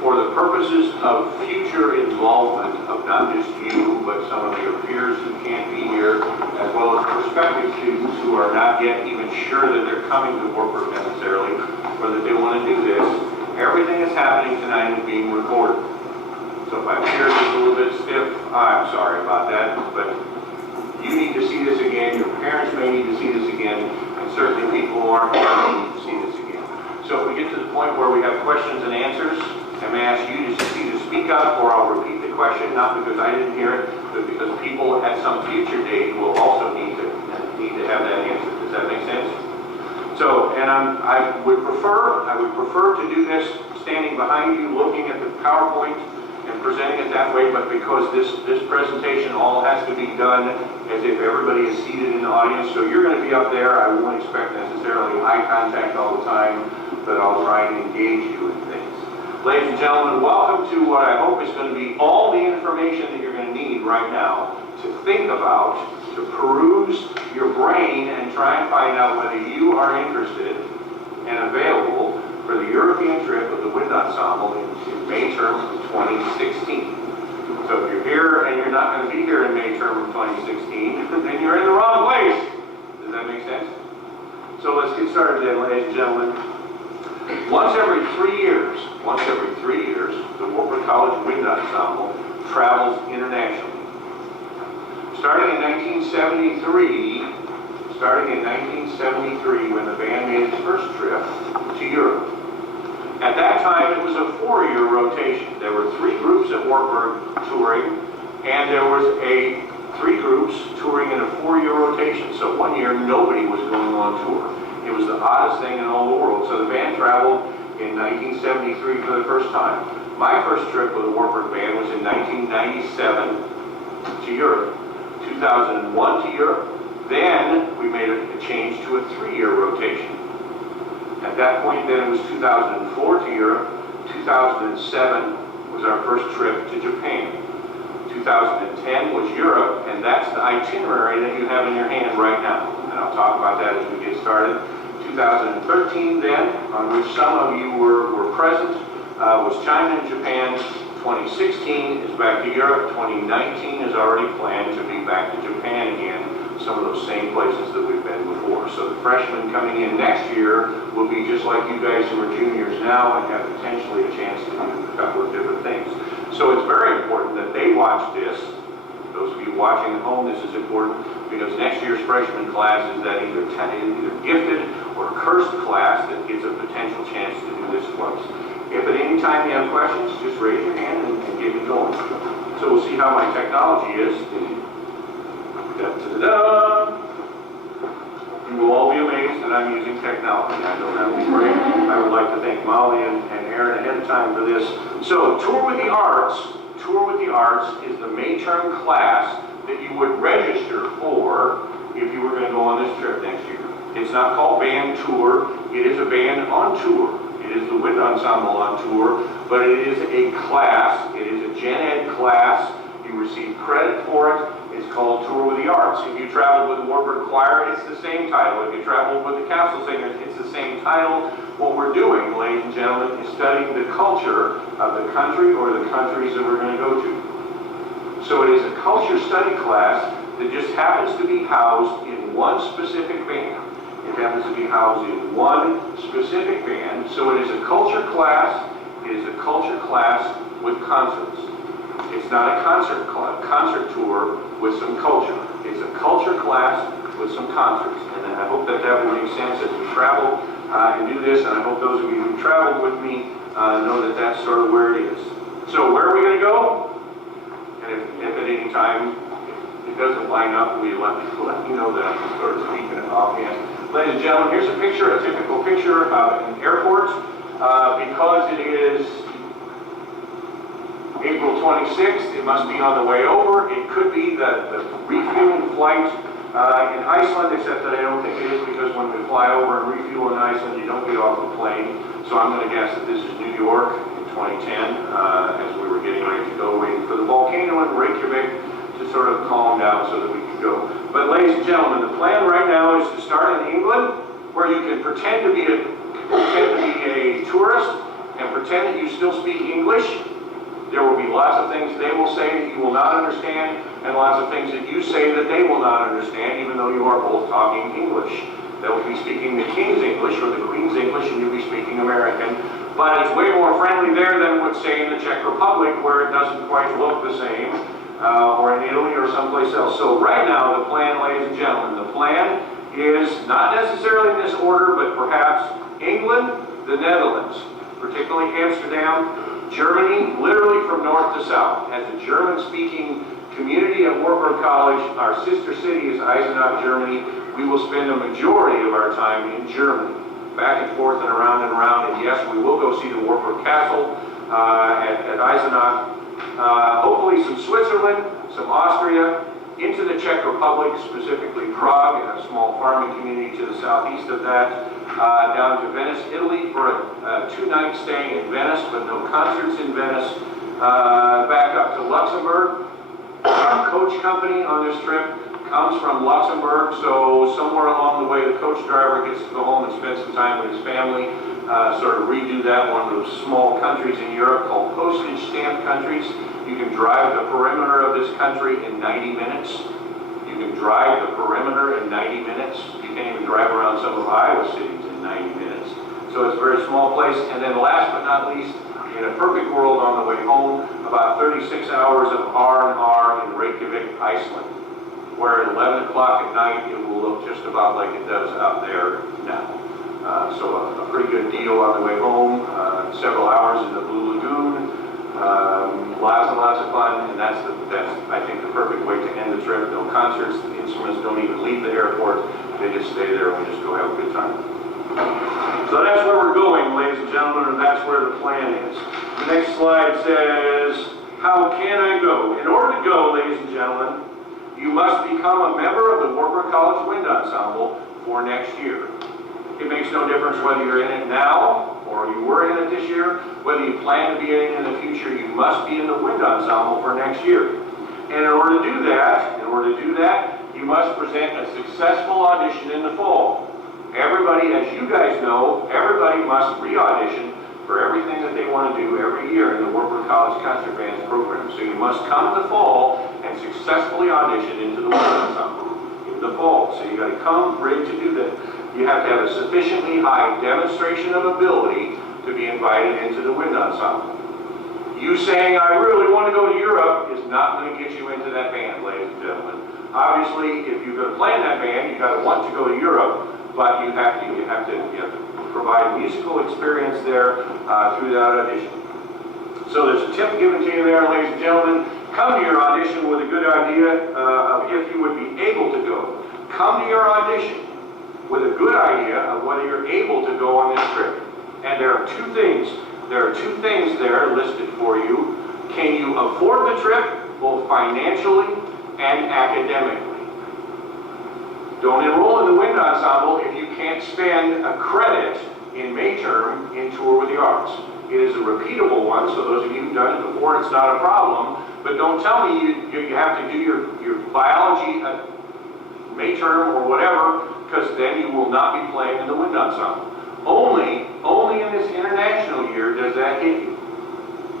for the purposes of future involvement of not just you, but some of your peers who can't be here, as well as prospective students who are not yet even sure that they're coming to Wartburg necessarily, or that they want to do this, everything that's happening tonight is being recorded. So if my peers is a little bit stiff, I'm sorry about that, but you need to see this again, your parents may need to see this again, and certainly people who aren't here need to see this again. So if we get to the point where we have questions and answers, I may ask you to either speak up or I'll repeat the question, not because I didn't hear it, but because people at some future date will also need to have that answer. Does that make sense? So, and I would prefer to do this standing behind you, looking at the PowerPoint and presenting it that way, but because this presentation all has to be done as if everybody is seated in the audience, so you're going to be up there. I won't expect necessarily eye contact all the time, but I'll try and engage you in things. Ladies and gentlemen, welcome to what I hope is going to be all the information that you're going to need right now to think about, to peruse your brain and try and find out whether you are interested and available for the European trip of the Wind Ensemble in May term of 2016. So if you're here and you're not going to be here in May term of 2016, then you're in the wrong place. Does that make sense? So let's get started then, ladies and gentlemen. Once every 3 years, the Wartburg College Wind Ensemble travels internationally. Starting in 1973, when the band made its first trip to Europe. At that time, it was a 4-year rotation. There were 3 groups at Wartburg touring, and there was 3 groups touring in a 4-year rotation. So 1 year, nobody was going on tour. It was the oddest thing in all the world. So the band traveled in 1973 for the first time. My first trip with the Wartburg band was in 1997 to Europe, 2001 to Europe. Then we made a change to a 3-year rotation. At that point, then it was 2004 to Europe. 2007 was our first trip to Japan. 2010 was Europe, and that's the itinerary that you have in your hand right now. And I'll talk about that as we get started. 2013 then, on which some of you were present, was China and Japan. 2016 is back to Europe. 2019 is already planned to be back to Japan again, some of those same places that we've been before. So the freshmen coming in next year will be just like you guys who are juniors now and have potentially a chance to do a couple of different things. So it's very important that they watch this. Those of you watching at home, this is important because next year's freshman class is that either gifted or cursed class that gets a potential chance to do this twice. If at any time you have questions, just raise your hand and get me going. So we'll see how my technology is. Da-da-da-da. You will all be amazed that I'm using technology. I know that will be great. I would like to thank Molly and Aaron ahead of time for this. So Tour with the Arts is the May term class that you would register for if you were going to go on this trip next year. It's not called band tour. It is a band on tour. It is the Wind Ensemble on tour, but it is a class. It is a Gen Ed class. You receive credit for it. It's called Tour with the Arts. If you traveled with the Wartburg Choir, it's the same title. If you traveled with the Castle Singers, it's the same title. What we're doing, ladies and gentlemen, is studying the culture of the country or the countries that we're going to go to. So it is a culture study class that just happens to be housed in one specific band. It happens to be housed in one specific band. So it is a culture class. It is a culture class with concerts. It's not a concert tour with some culture. It's a culture class with some concerts. And I hope that will make sense as we travel and do this. And I hope those of you who traveled with me know that that's sort of where it is. So where are we going to go? And if at any time it doesn't line up, will you let me know that I'm sort of speaking it offhand. Ladies and gentlemen, here's a picture, a typical picture of an airport. Because it is April 26th, it must be on the way over. It could be the refueling flight in Iceland, except that I don't think it is because when we fly over and refuel in Iceland, you don't get off the plane. So I'm going to guess that this is New York in 2010 as we were getting ready to go, waiting for the volcano in Reykjavik to sort of calm down so that we can go. But ladies and gentlemen, the plan right now is to start in England, where you can pretend to be a tourist and pretend that you still speak English. There will be lots of things they will say that you will not understand, and lots of things that you say that they will not understand, even though you are both talking English. They'll be speaking the King's English or the Queen's English, and you'll be speaking American. But it's way more friendly there than, let's say, in the Czech Republic, where it doesn't quite look the same, or in Italy or someplace else. So right now, the plan, ladies and gentlemen, the plan is not necessarily in this order, but perhaps England, the Netherlands, particularly Amsterdam, Germany, literally from north to south. As a German-speaking community at Wartburg College, our sister city is Eisenach, Germany. We will spend a majority of our time in Germany, back and forth and around and around. And yes, we will go see the Wartburg Castle at Eisenach. Hopefully some Switzerland, some Austria, into the Czech Republic, specifically Prague, and a small farming community to the southeast of that, down to Venice, Italy for a 2-night stay in Venice, but no concerts in Venice, back up to Luxembourg. Our coach company on this trip comes from Luxembourg, so somewhere along the way the coach driver gets to go home and spend some time with his family, sort of redo that, one of those small countries in Europe called postage stamp countries. You can drive the perimeter of this country in 90 minutes. You can drive the perimeter in 90 minutes. You can't even drive around some of Iowa cities in 90 minutes. So it's a very small place. And then last but not least, in a perfect world on the way home, about 36 hours of R&R in Reykjavik, Iceland, where at 11 o'clock at night it will look just about like it does out there now. So a pretty good deal on the way home, several hours in the Blue Lagoon, lots and lots of fun, and that's I think the perfect way to end the trip. No concerts, the instruments don't even leave the airport, they just stay there and we just go have a good time. So that's where we're going, ladies and gentlemen, and that's where the plan is. The next slide says, how can I go? In order to go, ladies and gentlemen, you must become a member of the Wartburg College Wind Ensemble for next year. It makes no difference whether you're in it now or you were in it this year, whether you plan to be in it in the future, you must be in the wind ensemble for next year. And in order to do that, you must present a successful audition in the fall. Everybody, as you guys know, everybody must re-audition for everything that they want to do every year in the Wartburg College Concert Bands program. So you must come in the fall and successfully audition into the wind ensemble in the fall. So you got to come ready to do that. You have to have a sufficiently high demonstration of ability to be invited into the wind ensemble. You saying, I really want to go to Europe, is not going to get you into that band, ladies and gentlemen. Obviously, if you're going to play in that band, you've got to want to go to Europe, but you have to provide musical experience there through that audition. So there's a tip given to you there, ladies and gentlemen. Come to your audition with a good idea of if you would be able to go. Come to your audition with a good idea of whether you're able to go on this trip. And there are two things there listed for you. Can you afford the trip, both financially and academically? Don't enroll in the wind ensemble if you can't spend a credit in May term in Tour with the Arts. It is a repeatable one, so those of you who've done it before, it's not a problem. But don't tell me you have to do your biology May term or whatever, because then you will not be playing in the wind ensemble. Only in this international year does that hit you.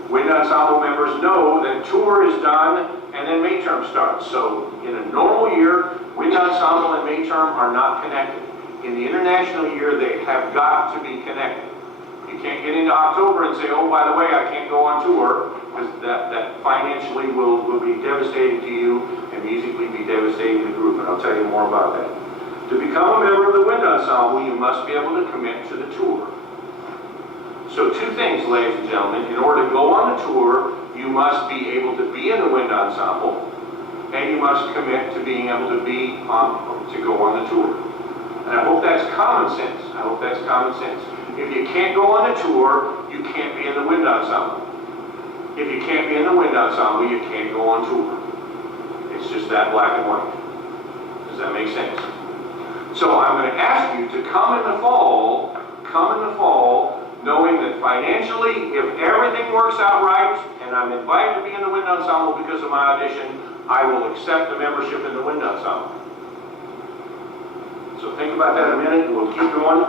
Wind ensemble members know that tour is done and then May term starts. So in a normal year, wind ensemble and May term are not connected. In the international year, they have got to be connected. You can't get into October and say, oh, by the way, I can't go on tour, because that financially will be devastating to you and musically be devastating to the group, and I'll tell you more about that. To become a member of the wind ensemble, you must be able to commit to the tour. So two things, ladies and gentlemen. In order to go on the tour, you must be able to be in the wind ensemble, and you must commit to being able to go on the tour. And I hope that's common sense. I hope that's common sense. If you can't go on the tour, you can't be in the wind ensemble. If you can't be in the wind ensemble, you can't go on tour. It's just that black and white. Does that make sense? So I'm going to ask you to come in the fall, knowing that financially, if everything works out right, and I'm invited to be in the wind ensemble because of my audition, I will accept the membership in the wind ensemble. So think about that a minute, and we'll keep going.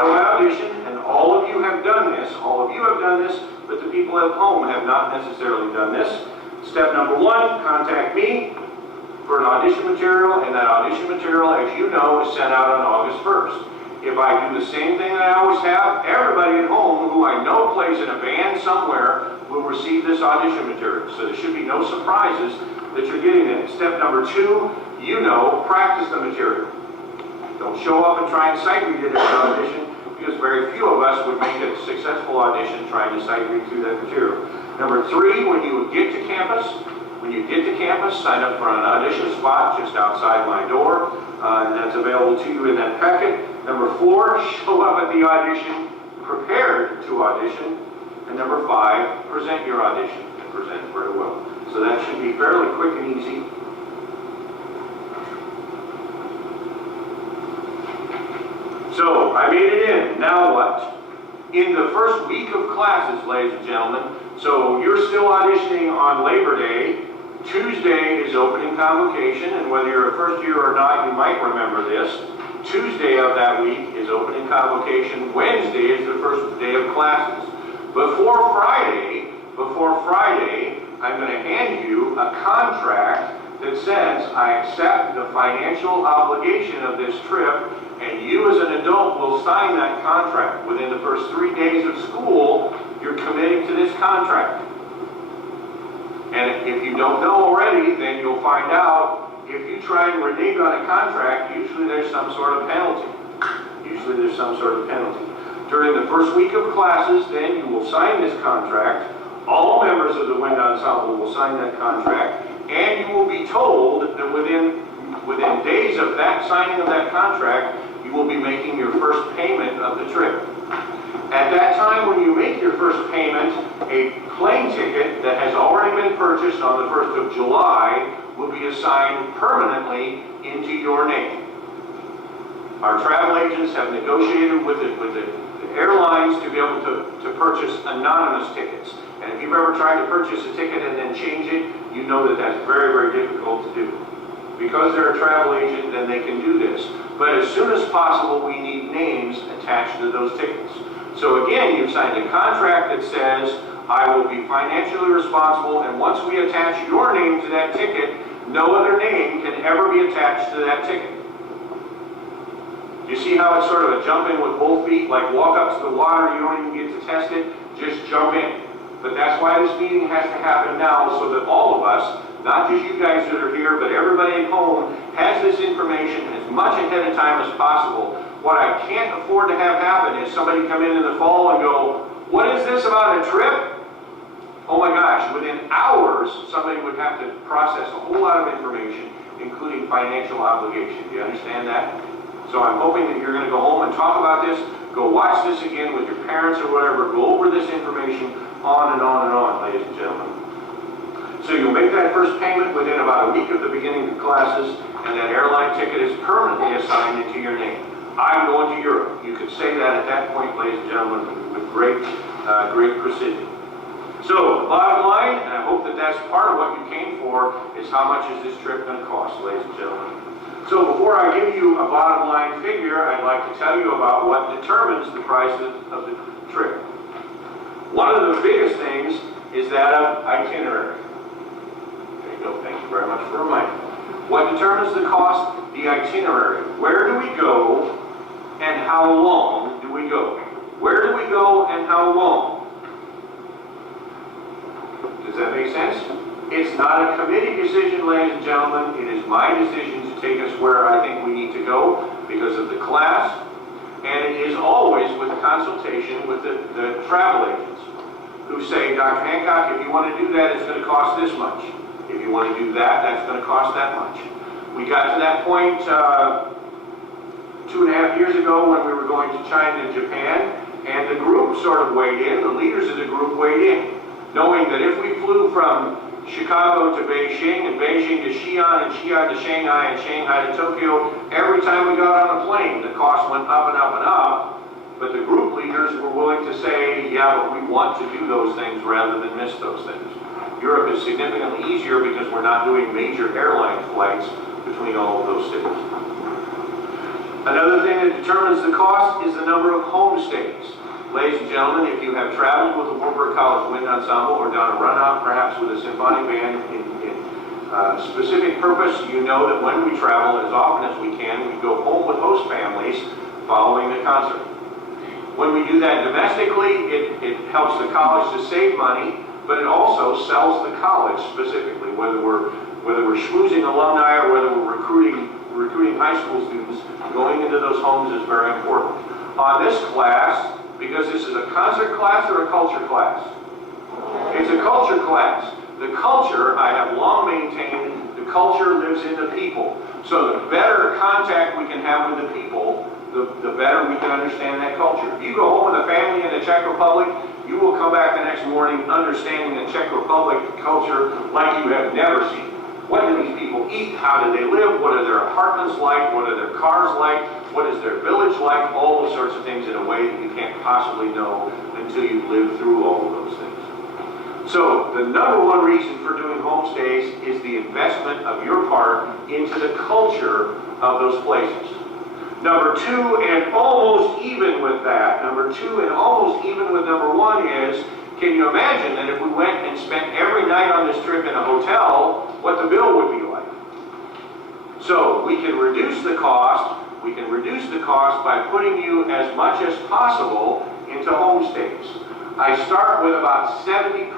how do I audition? And all of you have done this, but the people at home have not necessarily done this. Step number one, contact me for an audition material, and that audition material, as you know, is sent out on August 1st. If I do the same thing that I always have, everybody at home who I know plays in a band somewhere will receive this audition material. So there should be no surprises that you're getting it. Step number two, practice the material. Don't show up and try and sight read it at an audition, because very few of us would make a successful audition trying to sight read through that material. Number three, when you get to campus, sign up for an audition spot just outside my door, and that's available to you in that packet. Number four, show up at the audition prepared to audition. And number five, present your audition and present very well. So that should be fairly quick and easy. So I made it in. Now what? In the first week of classes, ladies and gentlemen, so you're still auditioning on Labor Day. Tuesday is opening convocation, and whether you're a first year or not, you might remember this. Tuesday of that week is opening convocation. Wednesday is the first day of classes. Before Friday, I'm going to hand you a contract that says I accept the financial obligation of this trip, and you as an adult will sign that contract. Within the first 3 days of school, you're committing to this contract. And if you don't know already, then you'll find out. If you try and renege on a contract, usually there's some sort of penalty. During the first week of classes, then you will sign this contract. All members of the Wind Ensemble will sign that contract, and you will be told that within days of that signing of that contract, you will be making your first payment of the trip. At that time, when you make your first payment, a plane ticket that has already been purchased on the 1st of July will be assigned permanently into your name. Our travel agents have negotiated with the airlines to be able to purchase anonymous tickets. And if you've ever tried to purchase a ticket and then change it, you know that that's very, very difficult to do. Because they're a travel agent, then they can do this. But as soon as possible, we need names attached to those tickets. So again, you've signed a contract that says, I will be financially responsible, and once we attach your name to that ticket, no other name can ever be attached to that ticket. You see how it's sort of a jump in with both feet, like walk up to the water, you don't even get to test it, just jump in. But that's why this meeting has to happen now, so that all of us, not just you guys that are here, but everybody at home, has this information as much ahead of time as possible. What I can't afford to have happen is somebody come in the fall and go, what is this about a trip? Oh my gosh, within hours, somebody would have to process a whole lot of information, including financial obligation. Do you understand that? So I'm hoping that you're going to go home and talk about this, go watch this again with your parents or whatever, go over this information on and on and on, ladies and gentlemen. So you'll make that first payment within about a week of the beginning of classes, and that airline ticket is permanently assigned into your name. I'm going to Europe. You could say that at that point, ladies and gentlemen, with great precision. So, the bottom line, and I hope that that's part of what you came for, is how much is this trip going to cost, ladies and gentlemen. So before I give you a bottom line figure, I'd like to tell you about what determines the price of the trip. One of the biggest things is that of itinerary. There you go, thank you very much for reminding me. What determines the cost? The itinerary. Where do we go and how long do we go? Where do we go and how long? Does that make sense? It's not a committee decision, ladies and gentlemen. It is my decision to take us where I think we need to go because of the class, and it is always with consultation with the travel agents who say, Dr. Hancock, if you want to do that, it's going to cost this much. If you want to do that, that's going to cost that much. We got to that point 2.5 years ago when we were going to China and Japan, and the group sort of weighed in, the leaders of the group weighed in, knowing that if we flew from Chicago to Beijing, and Beijing to Xi'an, and Xi'an to Shanghai, and Shanghai to Tokyo, every time we got on a plane, the cost went up and up and up, but the group leaders were willing to say, yeah, but we want to do those things rather than miss those things. Europe is significantly easier because we're not doing major airline flights between all of those cities. Another thing that determines the cost is the number of homestays. Ladies and gentlemen, if you have traveled with the Wartburg College Wind Ensemble or done a run-out perhaps with a symphonic band in specific purpose, you know that when we travel as often as we can, we go home with host families following the concert. When we do that domestically, it helps the college to save money, but it also sells the college specifically, whether we're schmoozing alumni or whether we're recruiting high school students. Going into those homes is very important. On this class, because this is a concert class or a culture class? It's a culture class. The culture, I have long maintained, the culture lives in the people. So the better contact we can have with the people, the better we can understand that culture. If you go home with a family in the Czech Republic, you will come back the next morning understanding the Czech Republic culture like you have never seen. What do these people eat? How do they live? What are their apartments like? What are their cars like? What is their village like? All those sorts of things in a way that you can't possibly know until you've lived through all of those things. So the number one reason for doing homestays is the investment of your part into the culture of those places. Number two, and almost even with that, number two and almost even with number one is, can you imagine that if we went and spent every night on this trip in a hotel, what the bill would be like? So we can reduce the cost. We can reduce the cost by putting you as much as possible into homestays. I start with about 70%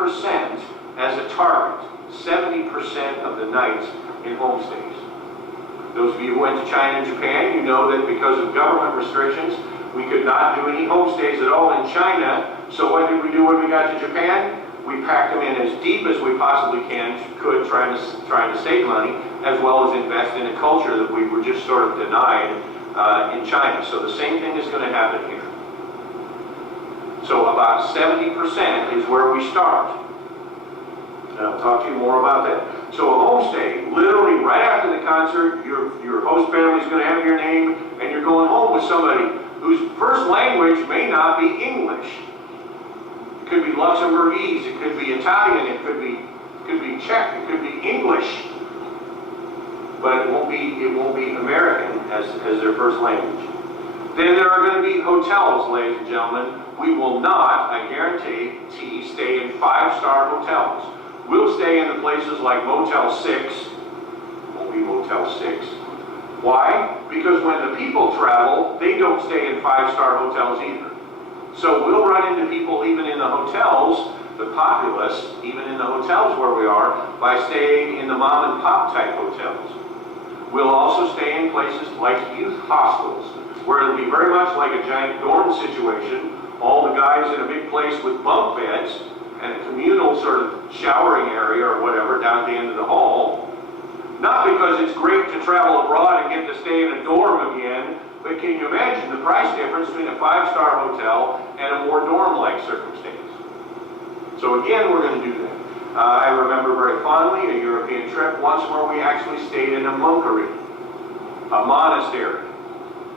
as a target, 70% of the nights in homestays. Those of you who went to China and Japan, you know that because of government restrictions, we could not do any homestays at all in China. So what did we do when we got to Japan? We packed them in as deep as we possibly could, trying to save money, as well as invest in a culture that we were just sort of denied in China. So the same thing is going to happen here. So about 70% is where we start. And I'll talk to you more about that. So a homestay, literally right after the concert, your host family is going to have your name, and you're going home with somebody whose first language may not be English. It could be Luxembourgese, it could be Italian, it could be Czech, it could be English, but it won't be American as their first language. Then there are going to be hotels, ladies and gentlemen. We will not, I guarantee, stay in 5-star hotels. We'll stay in the places like Motel 6. Won't be Motel 6. Why? Because when the people travel, they don't stay in 5-star hotels either. So we'll run into people even in the hotels, the populace, even in the hotels where we are, by staying in the mom and pop type hotels. We'll also stay in places like youth hostels, where it'll be very much like a giant dorm situation, all the guys in a big place with bunk beds, and a communal sort of showering area or whatever down at the end of the hall. Not because it's great to travel abroad and get to stay in a dorm again, but can you imagine the price difference between a 5-star hotel and a more dorm-like circumstance? So again, we're going to do that. I remember very fondly a European trip once where we actually stayed in a monkery, a monastery.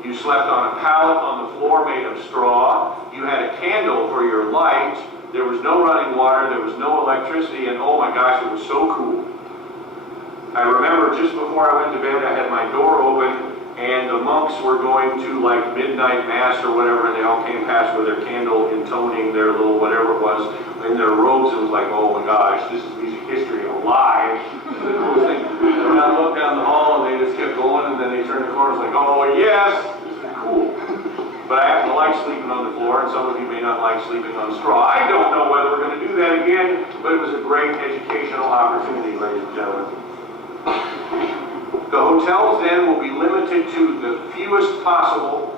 You slept on a pallet on the floor made of straw. You had a candle for your light. There was no running water. There was no electricity. And oh my gosh, it was so cool. I remember just before I went to bed, I had my door open, and the monks were going to like midnight mass or whatever, and they all came past with their candle intoning their little whatever it was in their robes. It was like, oh my gosh, this is music history alive. The coolest thing. And I looked down the hall, and they just kept going, and then they turned the corner. It's like, oh yes, this is cool. But I happen to like sleeping on the floor, and some of you may not like sleeping on straw. I don't know whether we're going to do that again, but it was a great educational opportunity, ladies and gentlemen. The hotels then will be limited to the fewest possible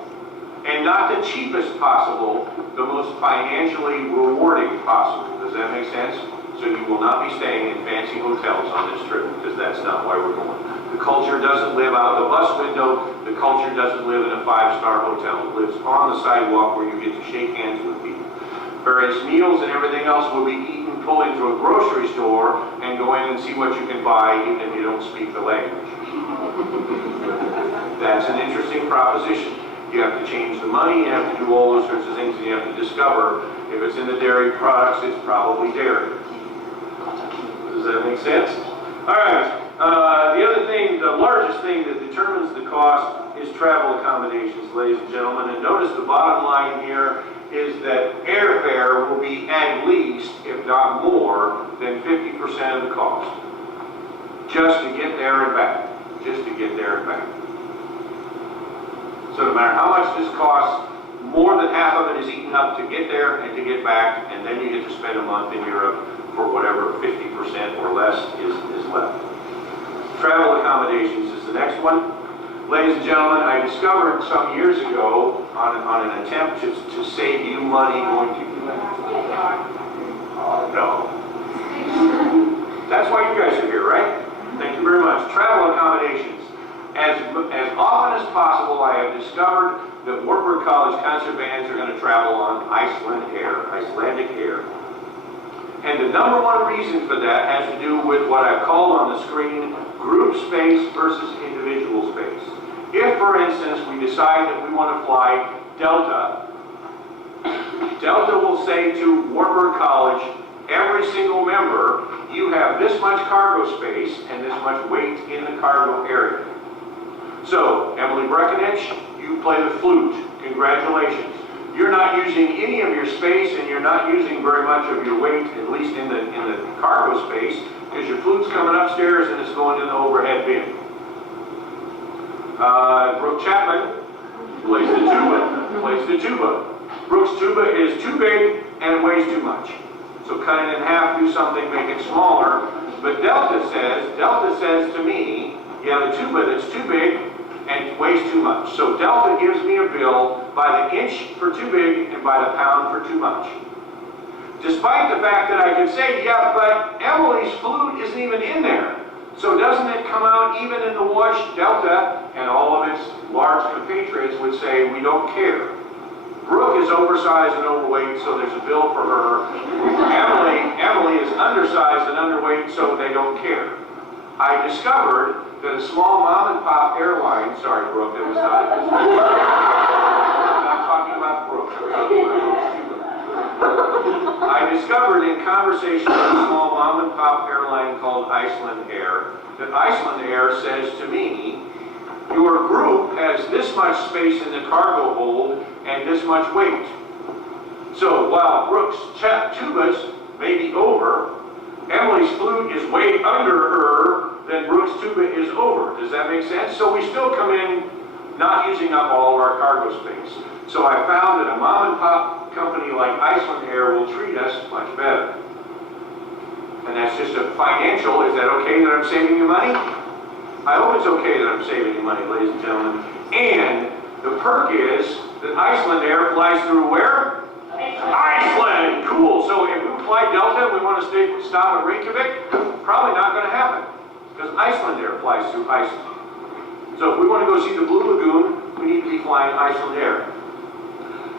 and not the cheapest possible, the most financially rewarding possible. Does that make sense? So you will not be staying in fancy hotels on this trip, because that's not why we're going. The culture doesn't live out the bus window. The culture doesn't live in a 5-star hotel. It lives on the sidewalk where you get to shake hands with people. Various meals and everything else will be eaten, pull into a grocery store, and go in and see what you can buy even if you don't speak the language. That's an interesting proposition. You have to change the money, you have to do all those sorts of things, and you have to discover if it's in the dairy products, it's probably dairy. Does that make sense? All right. The other thing, the largest thing that determines the cost is travel accommodations, ladies and gentlemen. And notice the bottom line here is that airfare will be at least, if not more, than 50% of the cost. Just to get there and back. Just to get there and back. So no matter how much this costs, more than half of it is eaten up to get there and to get back, and then you get to spend a month in Europe for whatever 50% or less is left. Travel accommodations is the next one. Ladies and gentlemen, I discovered some years ago on an attempt to save you money going to... Oh, no. That's why you guys are here, right? Thank you very much. Travel accommodations. As often as possible, I have discovered that Wartburg College concert bands are going to travel on Icelandic Air. And the number one reason for that has to do with what I've called on the screen group space versus individual space. If, for instance, we decide that we want to fly Delta, Delta will say to Wartburg College, every single member, you have this much cargo space and this much weight in the cargo area. So, Emily Breckenich, you play the flute. Congratulations. You're not using any of your space and you're not using very much of your weight, at least in the cargo space, because your flute's coming upstairs and it's going in the overhead bin. Brooke Chapman plays the tuba. Brooke's tuba is too big and it weighs too much. So cut it in half, do something, make it smaller. But Delta says to me, you have a tuba that's too big and weighs too much. So Delta gives me a bill by the inch for too big and by the pound for too much. Despite the fact that I could say, yeah, but Emily's flute isn't even in there. So doesn't it come out even in the wash? Delta and all of its large compatriots would say, we don't care. Brooke is oversized and overweight, so there's a bill for her. Emily is undersized and underweight, so they don't care. I discovered that a small mom and pop airline, sorry Brooke, it was not. I'm not talking about Brooke. I discovered in conversation with a small mom and pop airline called Iceland Air, that Iceland Air says to me, your group has this much space in the cargo hold and this much weight. So while Brooke's tubas may be over, Emily's flute is way under her, then Brooke's tuba is over. Does that make sense? So we still come in not using up all of our cargo space. So I found that a mom and pop company like Iceland Air will treat us much better. And that's just a financial, is that okay that I'm saving you money? I hope it's okay that I'm saving you money, ladies and gentlemen. And the perk is that Iceland Air flies through where? Iceland! Cool. So if we fly Delta and we want to stop at Reykjavik, probably not going to happen. Because Iceland Air flies through Iceland. So if we want to go see the Blue Lagoon, we need to be flying Iceland Air.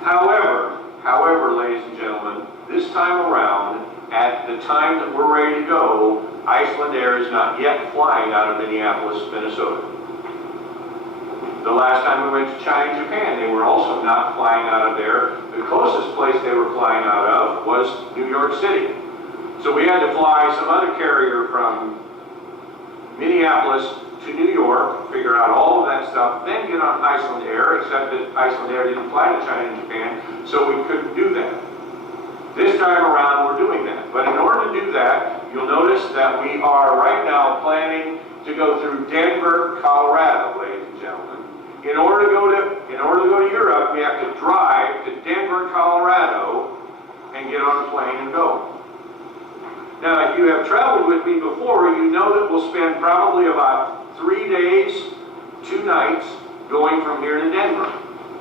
However, ladies and gentlemen, this time around, at the time that we're ready to go, Iceland Air is not yet flying out of Minneapolis, Minnesota. The last time we went to China and Japan, they were also not flying out of there. The closest place they were flying out of was New York City. So we had to fly some other carrier from Minneapolis to New York, figure out all of that stuff, then get on Iceland Air, except that Iceland Air didn't fly to China and Japan, so we couldn't do that. This time around, we're doing that. But in order to do that, you'll notice that we are right now planning to go through Denver, Colorado, ladies and gentlemen. In order to go to Europe, we have to drive to Denver, Colorado, and get on a plane and go. Now, if you have traveled with me before, you know that we'll spend probably about 3 days, 2 nights going from here to Denver.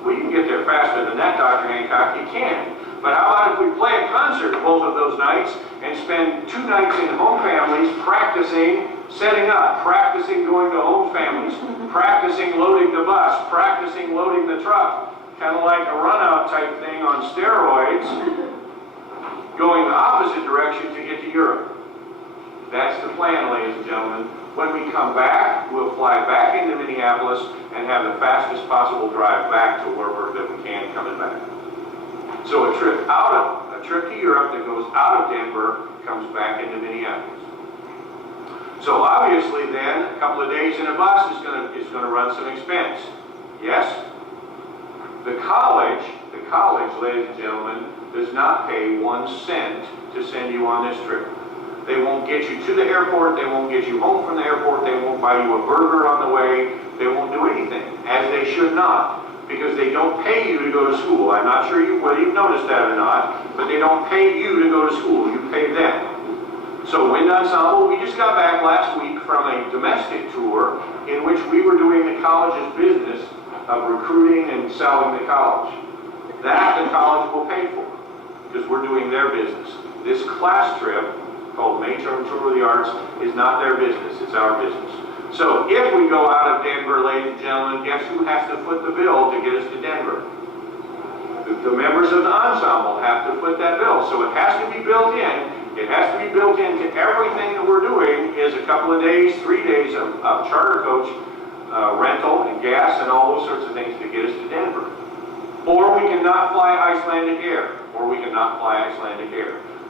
Well, you can get there faster than that, Dr. Hancock. You can. But how about if we play a concert both of those nights and spend 2 nights in home families practicing setting up, practicing going to home families, practicing loading the bus, practicing loading the truck, kind of like a run-out type thing on steroids, going the opposite direction to get to Europe. That's the plan, ladies and gentlemen. When we come back, we'll fly back into Minneapolis and have the fastest possible drive back to Wartburg that we can coming back. So a trip to Europe that goes out of Denver comes back into Minneapolis. So obviously then, a couple of days in a bus is going to run some expense. Yes? The college, ladies and gentlemen, does not pay 1 cent to send you on this trip. They won't get you to the airport, they won't get you home from the airport, they won't buy you a burger on the way, they won't do anything, as they should not, because they don't pay you to go to school. I'm not sure whether you've noticed that or not, but they don't pay you to go to school, you pay them. So Wind Ensemble, we just got back last week from a domestic tour in which we were doing the college's business of recruiting and selling the college. That the college will pay for, because we're doing their business. This class trip, called May Term Tour of the Arts, is not their business, it's our business. So if we go out of Denver, ladies and gentlemen, guess who has to foot the bill to get us to Denver? The members of the ensemble have to foot that bill. So it has to be built in. It has to be built into everything that we're doing is a couple of days, 3 days of charter coach rental and gas and all those sorts of things to get us to Denver. Or we cannot fly Icelandic Air.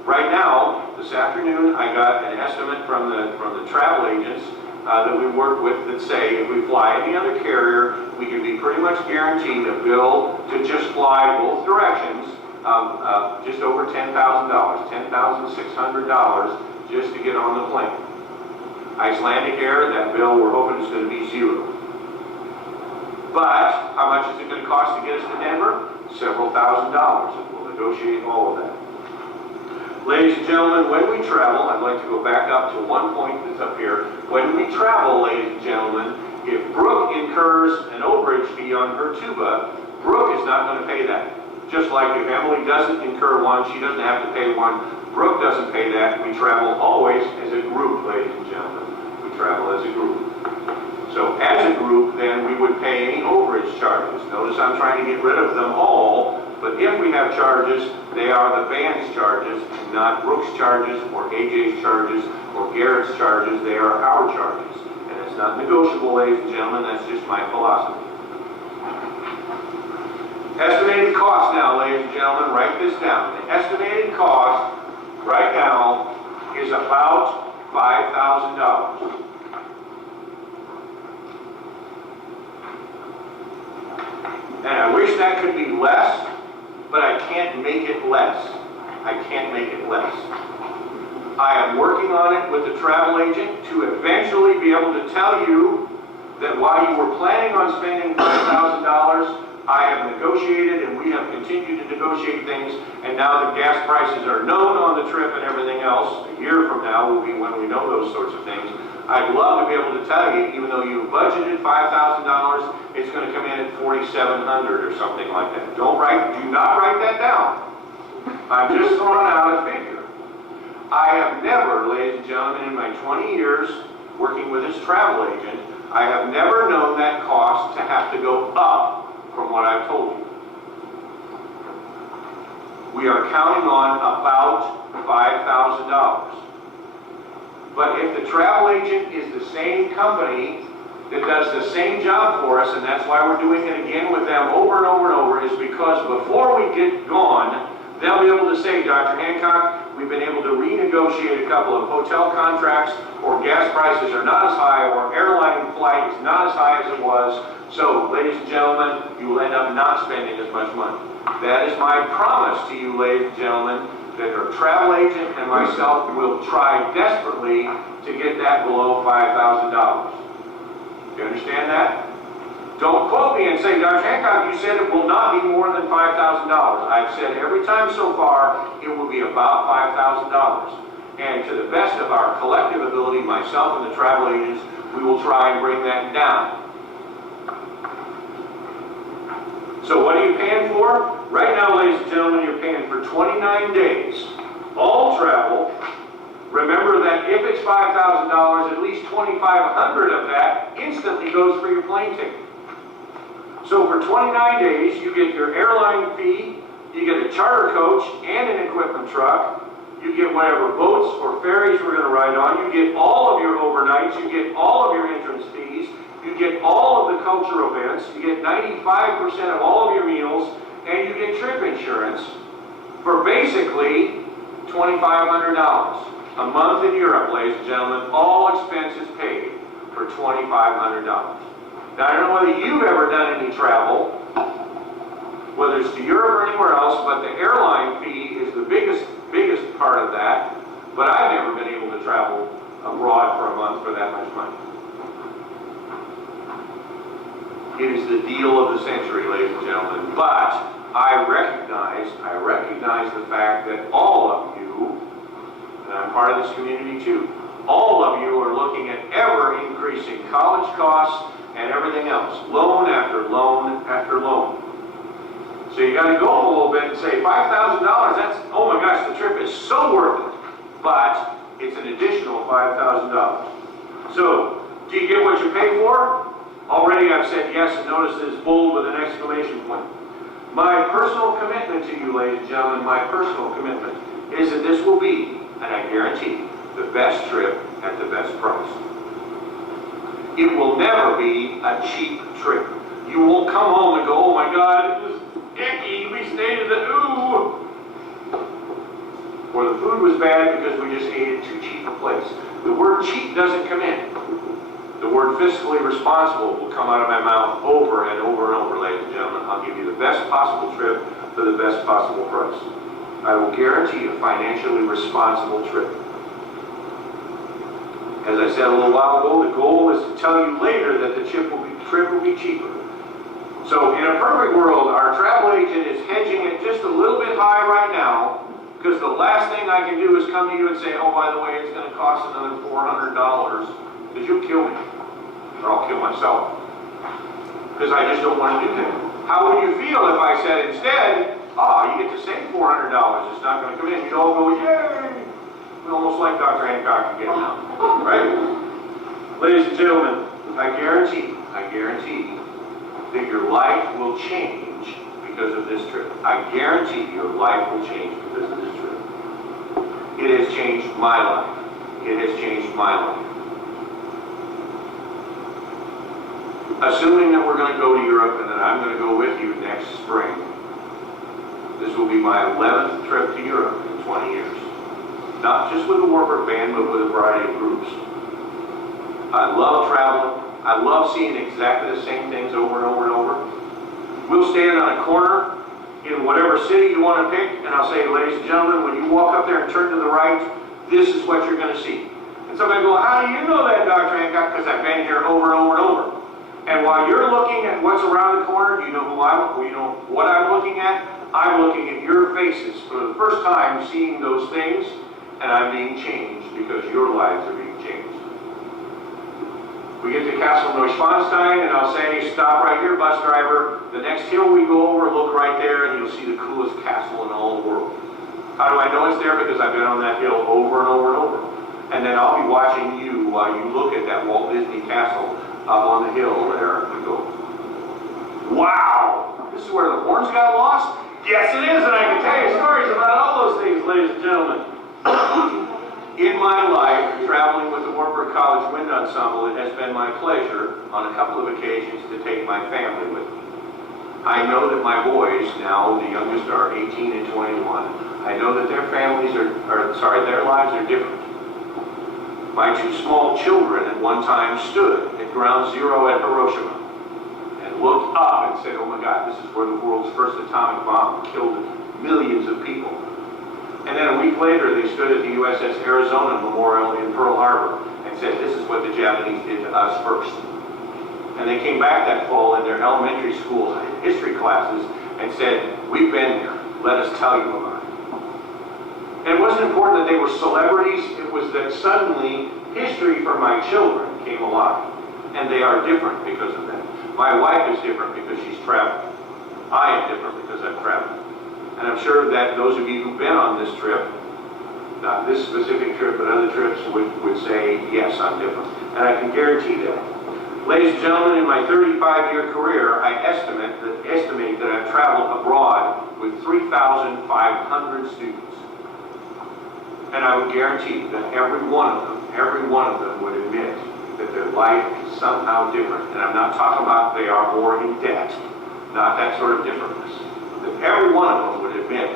Right now, this afternoon, I got an estimate from the travel agents that we work with that say if we fly any other carrier, we can be pretty much guaranteed a bill to just fly both directions of just over $10,000, $10,600 just to get on the plane. Icelandic Air, that bill we're hoping is going to be $0. But how much is it going to cost to get us to Denver? Several $1,000s, and we'll negotiate all of that. Ladies and gentlemen, when we travel, I'd like to go back up to one point that's up here. When we travel, ladies and gentlemen, if Brooke incurs an overage fee on her tuba, Brooke is not going to pay that. Just like if Emily doesn't incur one, she doesn't have to pay one. Brooke doesn't pay that. We travel always as a group, ladies and gentlemen. We travel as a group. So as a group, then we would pay any overage charges. Notice I'm trying to get rid of them all, but if we have charges, they are the band's charges, not Brooke's charges, or AJ's charges, or Garrett's charges. They are our charges. And it's not negotiable, ladies and gentlemen. That's just my philosophy. Estimated cost now, ladies and gentlemen, write this down. The estimated cost right now is about $5,000. And I wish that could be less, but I can't make it less. I can't make it less. I am working on it with the travel agent to eventually be able to tell you that while you were planning on spending $5,000, I have negotiated and we have continued to negotiate things, and now the gas prices are known on the trip and everything else. A year from now will be when we know those sorts of things. I'd love to be able to tell you, even though you budgeted $5,000, it's going to come in at $4,700 or something like that. Do not write that down. I'm just throwing out a figure. I have never, ladies and gentlemen, in my 20 years working with this travel agent, I have never known that cost to have to go up from what I've told you. We are counting on about $5,000. But if the travel agent is the same company that does the same job for us, and that's why we're doing it again with them over and over and over, is because before we get gone, they'll be able to say, Dr. Hancock, we've been able to renegotiate a couple of hotel contracts, or gas prices are not as high, or airline flight is not as high as it was. So, ladies and gentlemen, you will end up not spending as much money. That is my promise to you, ladies and gentlemen, that our travel agent and myself will try desperately to get that below $5,000. Do you understand that? Don't quote me and say, Dr. Hancock, you said it will not be more than $5,000. I've said every time so far it will be about $5,000. And to the best of our collective ability, myself and the travel agents, we will try and bring that down. So what are you paying for? Right now, ladies and gentlemen, you're paying for 29 days. All travel. Remember that if it's $5,000, at least $2,500 of that instantly goes for your plane ticket. So for 29 days, you get your airline fee, you get a charter coach and an equipment truck, you get whatever boats or ferries we're going to ride on, you get all of your overnights, you get all of your entrance fees, you get all of the cultural events, you get 95% of all of your meals, and you get trip insurance for basically $2,500. A month in Europe, ladies and gentlemen, all expenses paid for $2,500. Now, I don't know whether you've ever done any travel, whether it's to Europe or anywhere else, but the airline fee is the biggest part of that. But I've never been able to travel abroad for a month for that much money. It is the deal of the century, ladies and gentlemen. But I recognize the fact that all of you, and I'm part of this community too, all of you are looking at ever increasing college costs and everything else, loan after loan after loan. So you got to go a little bit and say $5,000, that's, oh my gosh, the trip is so worth it. But it's an additional $5,000. So, do you get what you pay for? Already I've said yes, and notice it's bold with an exclamation point. My personal commitment to you, ladies and gentlemen, my personal commitment is that this will be, and I guarantee, the best trip at the best price. It will never be a cheap trip. You won't come home and go, oh my God, it was icky, we stayed at the ooh. Or the food was bad because we just ate at too cheap a place. The word cheap doesn't come in. The word fiscally responsible will come out of my mouth over and over and over, ladies and gentlemen. I'll give you the best possible trip for the best possible price. I will guarantee a financially responsible trip. As I said a little while ago, the goal is to tell you later that the trip will be cheaper. So in a perfect world, our travel agent is hedging it just a little bit high right now, because the last thing I can do is come to you and say, oh, by the way, it's going to cost another $400, because you'll kill me, or I'll kill myself, because I just don't want to do that. How would you feel if I said instead, you get to save $400, it's not going to come in, you'd all go, yay! Almost like Dr. Hancock again now, right? Ladies and gentlemen, I guarantee that your life will change because of this trip. I guarantee your life will change because of this trip. It has changed my life. It has changed my life. Assuming that we're going to go to Europe and that I'm going to go with you next spring, this will be my 11th trip to Europe in 20 years. Not just with the Wartburg band, but with a variety of groups. I love traveling. I love seeing exactly the same things over and over and over. We'll stand on a corner in whatever city you want to pick, and I'll say, ladies and gentlemen, when you walk up there and turn to the right, this is what you're going to see. And somebody will go, how do you know that, Dr. Hancock? Because I've been here over and over and over. And while you're looking at what's around the corner, you know what I'm looking at? I'm looking at your faces for the first time, seeing those things, and I'm being changed because your lives are being changed. We get to Castle Neuschwanstein, and I'll say, stop right here, bus driver. The next hill we go over, look right there, and you'll see the coolest castle in all the world. How do I know it's there? Because I've been on that hill over and over and over. And then I'll be watching you while you look at that Walt Disney Castle up on the hill there, and we go, wow, this is where the horns got lost? Yes, it is, and I can tell you stories about all those things, ladies and gentlemen. In my life, traveling with the Wartburg College Wind Ensemble, it has been my pleasure on a couple of occasions to take my family with me. I know that my boys now, the youngest are 18 and 21, I know that their families their lives are different. My two small children at one time stood at ground zero at Hiroshima and looked up and said, oh my God, this is where the world's first atomic bomb killed millions of people. And then a week later, they stood at the USS Arizona Memorial in Pearl Harbor and said, this is what the Japanese did to us first. And they came back that fall in their elementary school history classes and said, we've been there, let us tell you about it. And it wasn't important that they were celebrities, it was that suddenly history for my children came alive. And they are different because of that. My wife is different because she's traveled. I am different because I've traveled. And I'm sure that those of you who've been on this trip, not this specific trip, but other trips, would say, yes, I'm different. And I can guarantee that. Ladies and gentlemen, in my 35-year career, I estimate that I've traveled abroad with 3,500 students. And I would guarantee that every one of them would admit that their life is somehow different. And I'm not talking about they are more in debt, not that sort of differentness. That every one of them would admit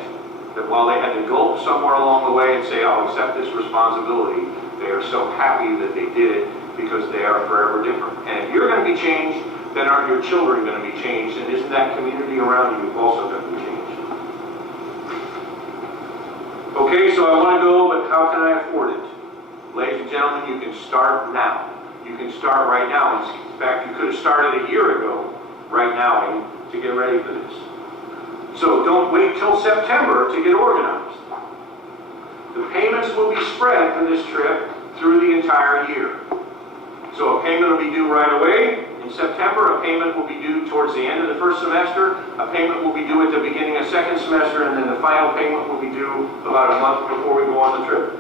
that while they had to gulp somewhere along the way and say, I'll accept this responsibility, they are so happy that they did it because they are forever different. And if you're going to be changed, then aren't your children going to be changed? And isn't that community around you also going to be changed? Okay, so I want to go, but how can I afford it? Ladies and gentlemen, you can start now. You can start right now. In fact, you could have started a year ago, right now, to get ready for this. So don't wait till September to get organized. The payments will be spread for this trip through the entire year. So a payment will be due right away in September, a payment will be due towards the end of the first semester, a payment will be due at the beginning of second semester, and then the final payment will be due about a month before we go on the trip.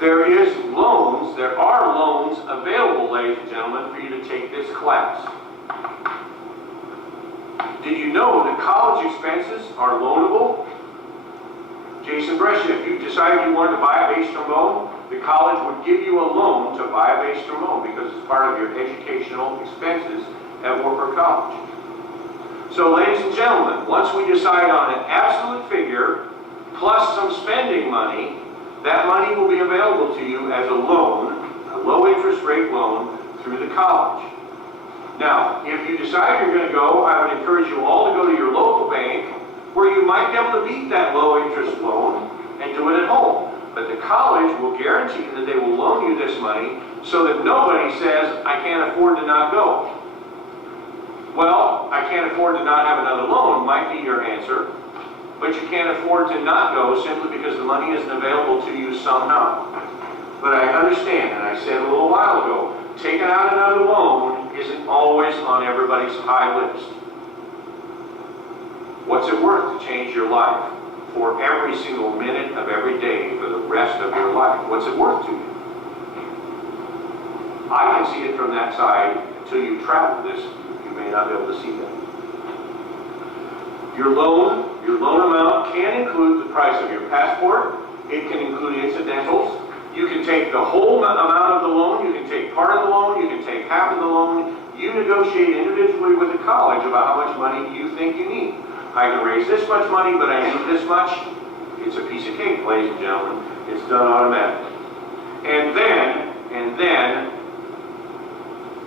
There are loans available, ladies and gentlemen, for you to take this class. Did you know that college expenses are loanable? Jason Brescia, if you decided you wanted to buy a bass trombone, the college would give you a loan to buy a bass trombone because it's part of your educational expenses at Wartburg College. So, ladies and gentlemen, once we decide on an absolute figure plus some spending money, that money will be available to you as a loan, a low interest rate loan through the college. Now, if you decide you're going to go, I would encourage you all to go to your local bank where you might be able to beat that low interest loan and do it at home. But the college will guarantee that they will loan you this money so that nobody says, I can't afford to not go. Well, I can't afford to not have another loan might be your answer, but you can't afford to not go simply because the money isn't available to you somehow. But I understand, and I said a little while ago, taking out another loan isn't always on everybody's high list. What's it worth to change your life for every single minute of every day for the rest of your life? What's it worth to you? I can see it from that side. Until you travel this, you may not be able to see that. Your loan amount can include the price of your passport. It can include incidentals. You can take the whole amount of the loan. You can take part of the loan. You can take half of the loan. You negotiate individually with the college about how much money you think you need. I can raise this much money, but I need this much. It's a piece of cake, ladies and gentlemen. It's done automatically. And then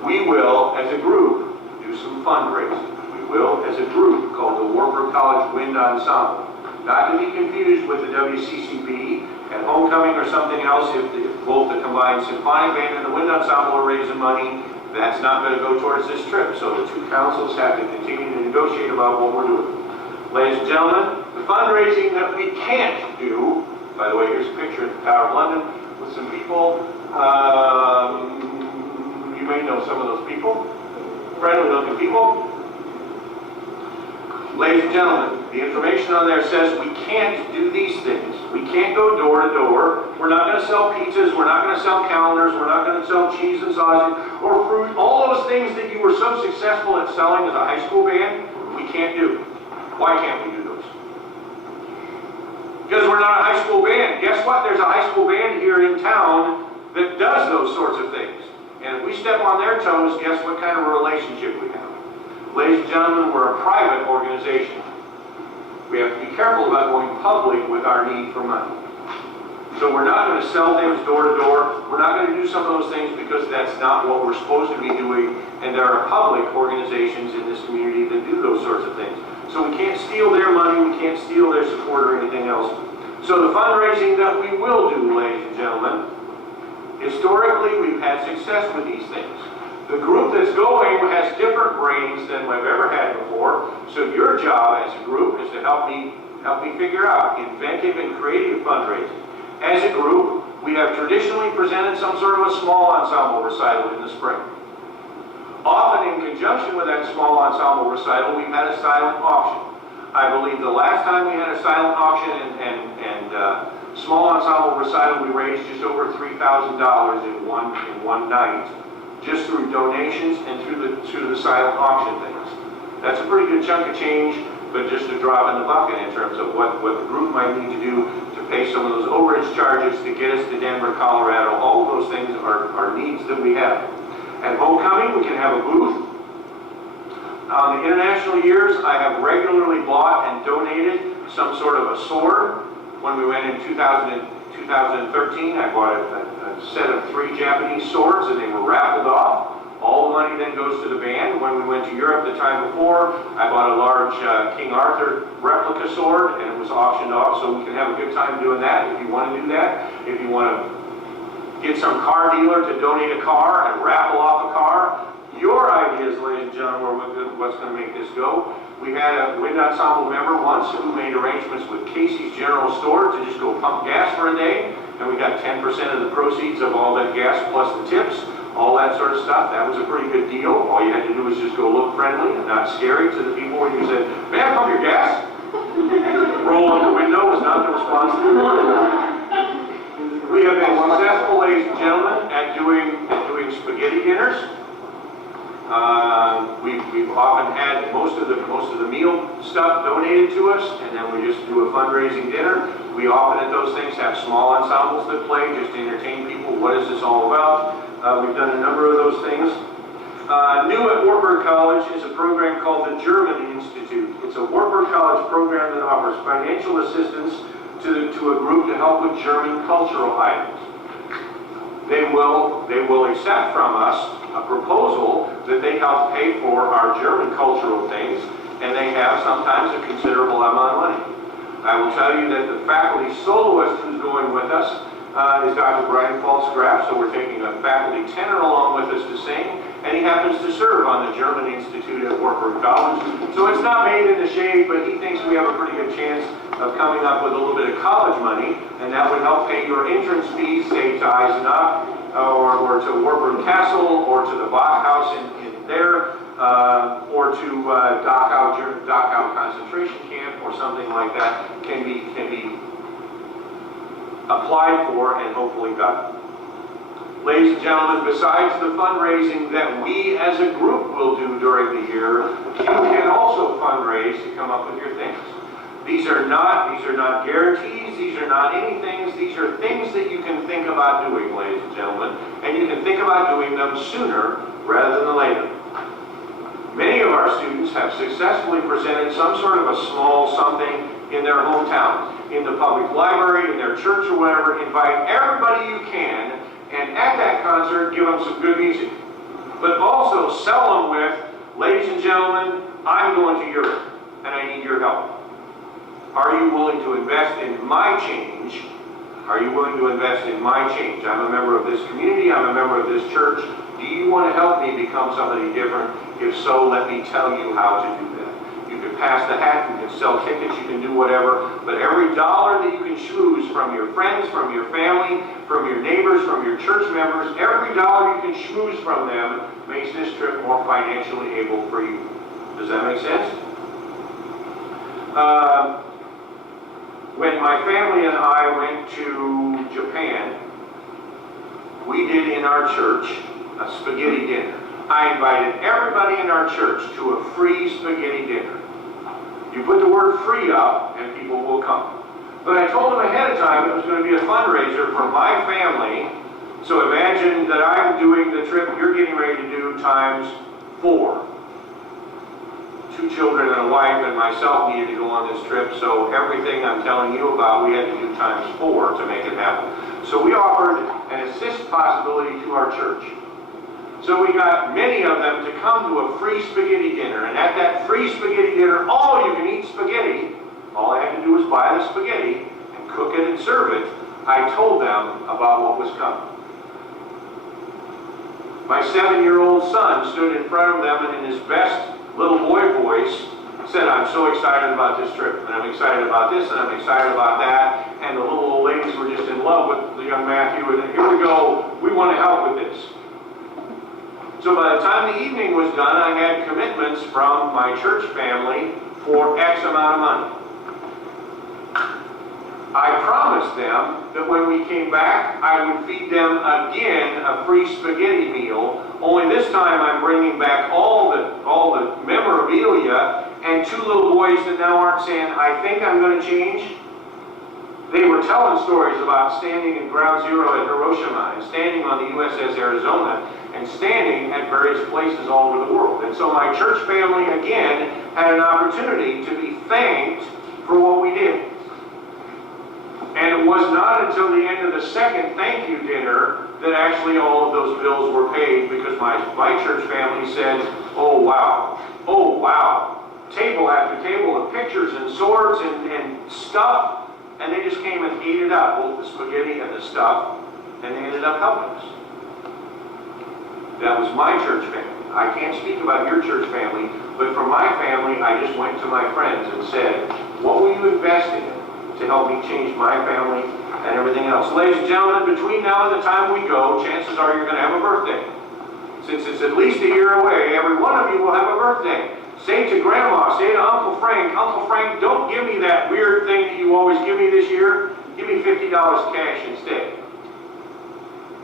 we will, as a group, do some fundraising. We will, as a group, called the Wartburg College Wind Ensemble. Not to be confused with the WCCB at homecoming or something else. If both the combined symphonic band and the wind ensemble are raising money, that's not going to go towards this trip. So the two councils have to continue to negotiate about what we're doing. Ladies and gentlemen, the fundraising that we can't do, by the way, here's a picture at the Tower of London with some people. You may know some of those people, friendly looking people. Ladies and gentlemen, the information on there says we can't do these things. We can't go door to door. We're not going to sell pizzas. We're not going to sell calendars. We're not going to sell cheese and sausage or fruit. All those things that you were so successful at selling as a high school band, we can't do. Why can't we do those? Because we're not a high school band. Guess what? There's a high school band here in town that does those sorts of things. And if we step on their toes, guess what kind of a relationship we have? Ladies and gentlemen, we're a private organization. We have to be careful about going public with our need for money. So we're not going to sell things door to door. We're not going to do some of those things because that's not what we're supposed to be doing. And there are public organizations in this community that do those sorts of things. So we can't steal their money, we can't steal their support or anything else. So the fundraising that we will do, ladies and gentlemen, historically we've had success with these things. The group that's going has different brains than we've ever had before. So your job as a group is to help me figure out inventive and creative fundraising. As a group, we have traditionally presented some sort of a small ensemble recital in the spring. Often in conjunction with that small ensemble recital, we've had a silent auction. I believe the last time we had a silent auction and small ensemble recital, we raised just over $3,000 in one night, just through donations and through the silent auction things. That's a pretty good chunk of change, but just a drop in the bucket in terms of what the group might need to do to pay some of those overage charges to get us to Denver, Colorado. All of those things are needs that we have. At homecoming, we can have a booth. On the international years, I have regularly bought and donated some sort of a sword. When we went in 2013, I bought a set of 3 Japanese swords, and they were raffled off. All the money then goes to the band. When we went to Europe the time before, I bought a large King Arthur replica sword, and it was auctioned off, so we can have a good time doing that if you want to do that. If you want to get some car dealer to donate a car and raffle off a car, your ideas, ladies and gentlemen, are what's going to make this go. We had a Wind Ensemble member once who made arrangements with Casey's General Store to just go pump gas for a day, and we got 10% of the proceeds of all that gas plus the tips, all that sort of stuff. That was a pretty good deal. All you had to do was just go look friendly and not scary to the people when you said, "May I pump your gas?" Roll out the window was not the response to the order. We have been successful, ladies and gentlemen, at doing spaghetti dinners. We've often had most of the meal stuff donated to us, and then we just do a fundraising dinner. We often at those things have small ensembles that play just to entertain people. What is this all about? We've done a number of those things. New at Wartburg College is a program called the German Institute. It's a Wartburg College program that offers financial assistance to a group to help with German cultural items. They will accept from us a proposal that they help pay for our German cultural things, and they have sometimes a considerable amount of money. I will tell you that the faculty soloist who's going with us is Dr. Brian Falsgraf, so we're taking a faculty tenor along with us to sing, and he happens to serve on the German Institute at Wartburg College. So it's not made in the shade, but he thinks we have a pretty good chance of coming up with a little bit of college money, and that would help pay your entrance fees, say to Eisenach, or to Wartburg Castle, or to the Bach House in there, or to Dachau concentration camp, or something like that can be applied for and hopefully gotten. Ladies and gentlemen, besides the fundraising that we as a group will do during the year, you can also fundraise to come up with your things. These are not guarantees, these are not anything, these are things that you can think about doing, ladies and gentlemen, and you can think about doing them sooner rather than later. Many of our students have successfully presented some sort of a small something in their hometown, in the public library, in their church or whatever. Invite everybody you can, and at that concert, give them some good music. But also sell them with, ladies and gentlemen, I'm going to Europe, and I need your help. Are you willing to invest in my change? Are you willing to invest in my change? I'm a member of this community, I'm a member of this church. Do you want to help me become somebody different? If so, let me tell you how to do that. You can pass the hat, you can sell tickets, you can do whatever, but every dollar that you can choose from your friends, from your family, from your neighbors, from your church members, every dollar you can choose from them makes this trip more financially able for you. Does that make sense? When my family and I went to Japan, we did in our church a spaghetti dinner. I invited everybody in our church to a free spaghetti dinner. You put the word free up and people will come. But I told them ahead of time it was going to be a fundraiser for my family. So imagine that I'm doing the trip you're getting ready to do times 4. 2 children and a wife and myself needed to go on this trip, so everything I'm telling you about we had to do times 4 to make it happen. So we offered an assist possibility to our church. So we got many of them to come to a free spaghetti dinner, and at that free spaghetti dinner, all you can eat spaghetti. All I had to do was buy the spaghetti and cook it and serve it. I told them about what was coming. My 7-year-old son stood in front of them and in his best little boy voice said, "I'm so excited about this trip, and I'm excited about this, and I'm excited about that." And the little old ladies were just in love with the young Matthew, and here we go, we want to help with this. So by the time the evening was done, I had commitments from my church family for X amount of money. I promised them that when we came back, I would feed them again a free spaghetti meal. Only this time I'm bringing back all the memorabilia and 2 little boys that now aren't saying, "I think I'm going to change." They were telling stories about standing in Ground Zero at Hiroshima and standing on the USS Arizona and standing at various places all over the world. And so my church family again had an opportunity to be thanked for what we did. And it was not until the end of the second thank you dinner that actually all of those bills were paid because my church family said, oh wow, table after table of pictures and swords and stuff, and they just came and ate it up, both the spaghetti and the stuff, and they ended up helping us. That was my church family. I can't speak about your church family, but for my family, I just went to my friends and said, what will you invest in to help me change my family and everything else? Ladies and gentlemen, between now and the time we go, chances are you're going to have a birthday. Since it's at least a year away, every one of you will have a birthday. Say to Grandma, say to Uncle Frank, don't give me that weird thing that you always give me this year. Give me $50 cash instead.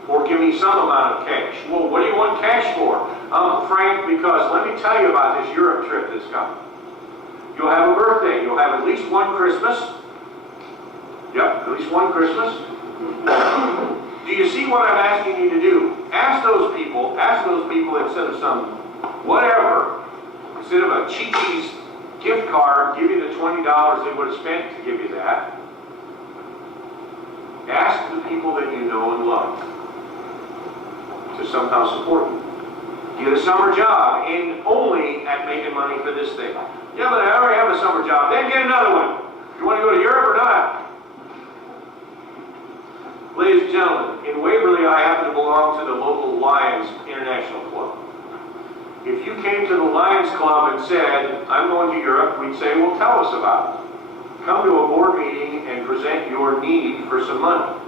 Or give me some amount of cash. Well, what do you want cash for? Uncle Frank, because let me tell you about this Europe trip that's coming. You'll have a birthday. You'll have at least one Christmas. Yep, at least one Christmas. Do you see what I'm asking you to do? Ask those people instead of some whatever, instead of a Chi-Chi's gift card, give you the $20 they would have spent to give you that. Ask the people that you know and love to somehow support you. Get a summer job, aimed only at making money for this thing. Yeah, but I already have a summer job. Then get another one. You want to go to Europe or not? Ladies and gentlemen, in Waverly, I happen to belong to the local Lions International Club. If you came to the Lions Club and said, I'm going to Europe, we'd say, well, tell us about it. Come to a board meeting and present your need for some money.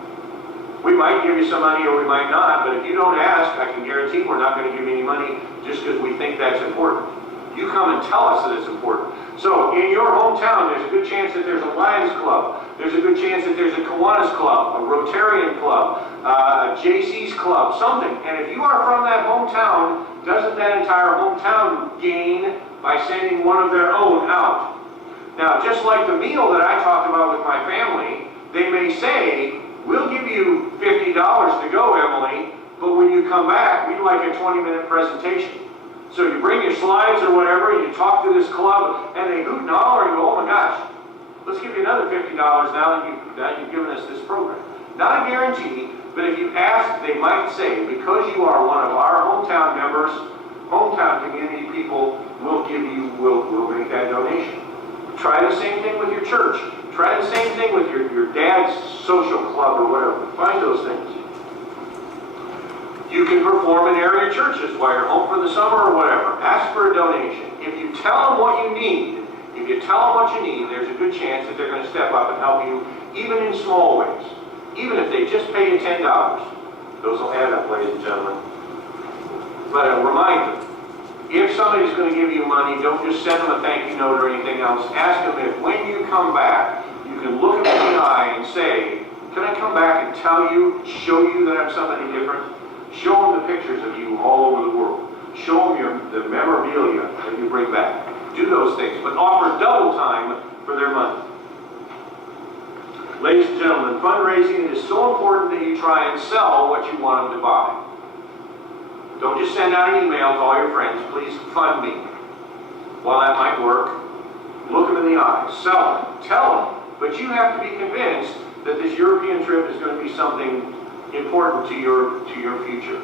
We might give you some money or we might not, but if you don't ask, I can guarantee we're not going to give you any money just because we think that's important. You come and tell us that it's important. So, in your hometown, there's a good chance that there's a Lions Club. There's a good chance that there's a Kiwanis Club, a Rotarian Club, a JC's Club, something. And if you are from that hometown, doesn't that entire hometown gain by sending one of their own out? Now, just like the meal that I talked about with my family, they may say, we'll give you $50 to go, Emily, but when you come back, we'd like a 20-minute presentation. So you bring your slides or whatever, and you talk to this club, and they hoot and holler, and you go, oh my gosh, let's give you another $50 now that you've given us this program. Not a guarantee, but if you ask, they might say, because you are one of our hometown members, hometown community people, we'll make that donation. Try the same thing with your church. Try the same thing with your dad's social club or whatever. Find those things. You can perform in area churches while you're home for the summer or whatever. Ask for a donation. If you tell them what you need, there's a good chance that they're going to step up and help you, even in small ways. Even if they just pay you $10. Those will add up, ladies and gentlemen. But remind them, if somebody's going to give you money, don't just send them a thank you note or anything else. Ask them if when you come back, you can look them in the eye and say, can I come back and tell you, show you that I'm somebody different? Show them the pictures of you all over the world. Show them the memorabilia that you bring back. Do those things, but offer double time for their money. Ladies and gentlemen, fundraising is so important that you try and sell what you want them to buy. Don't just send out an email to all your friends, please fund me. While that might work, look them in the eye, sell them, tell them, but you have to be convinced that this European trip is going to be something important to your future.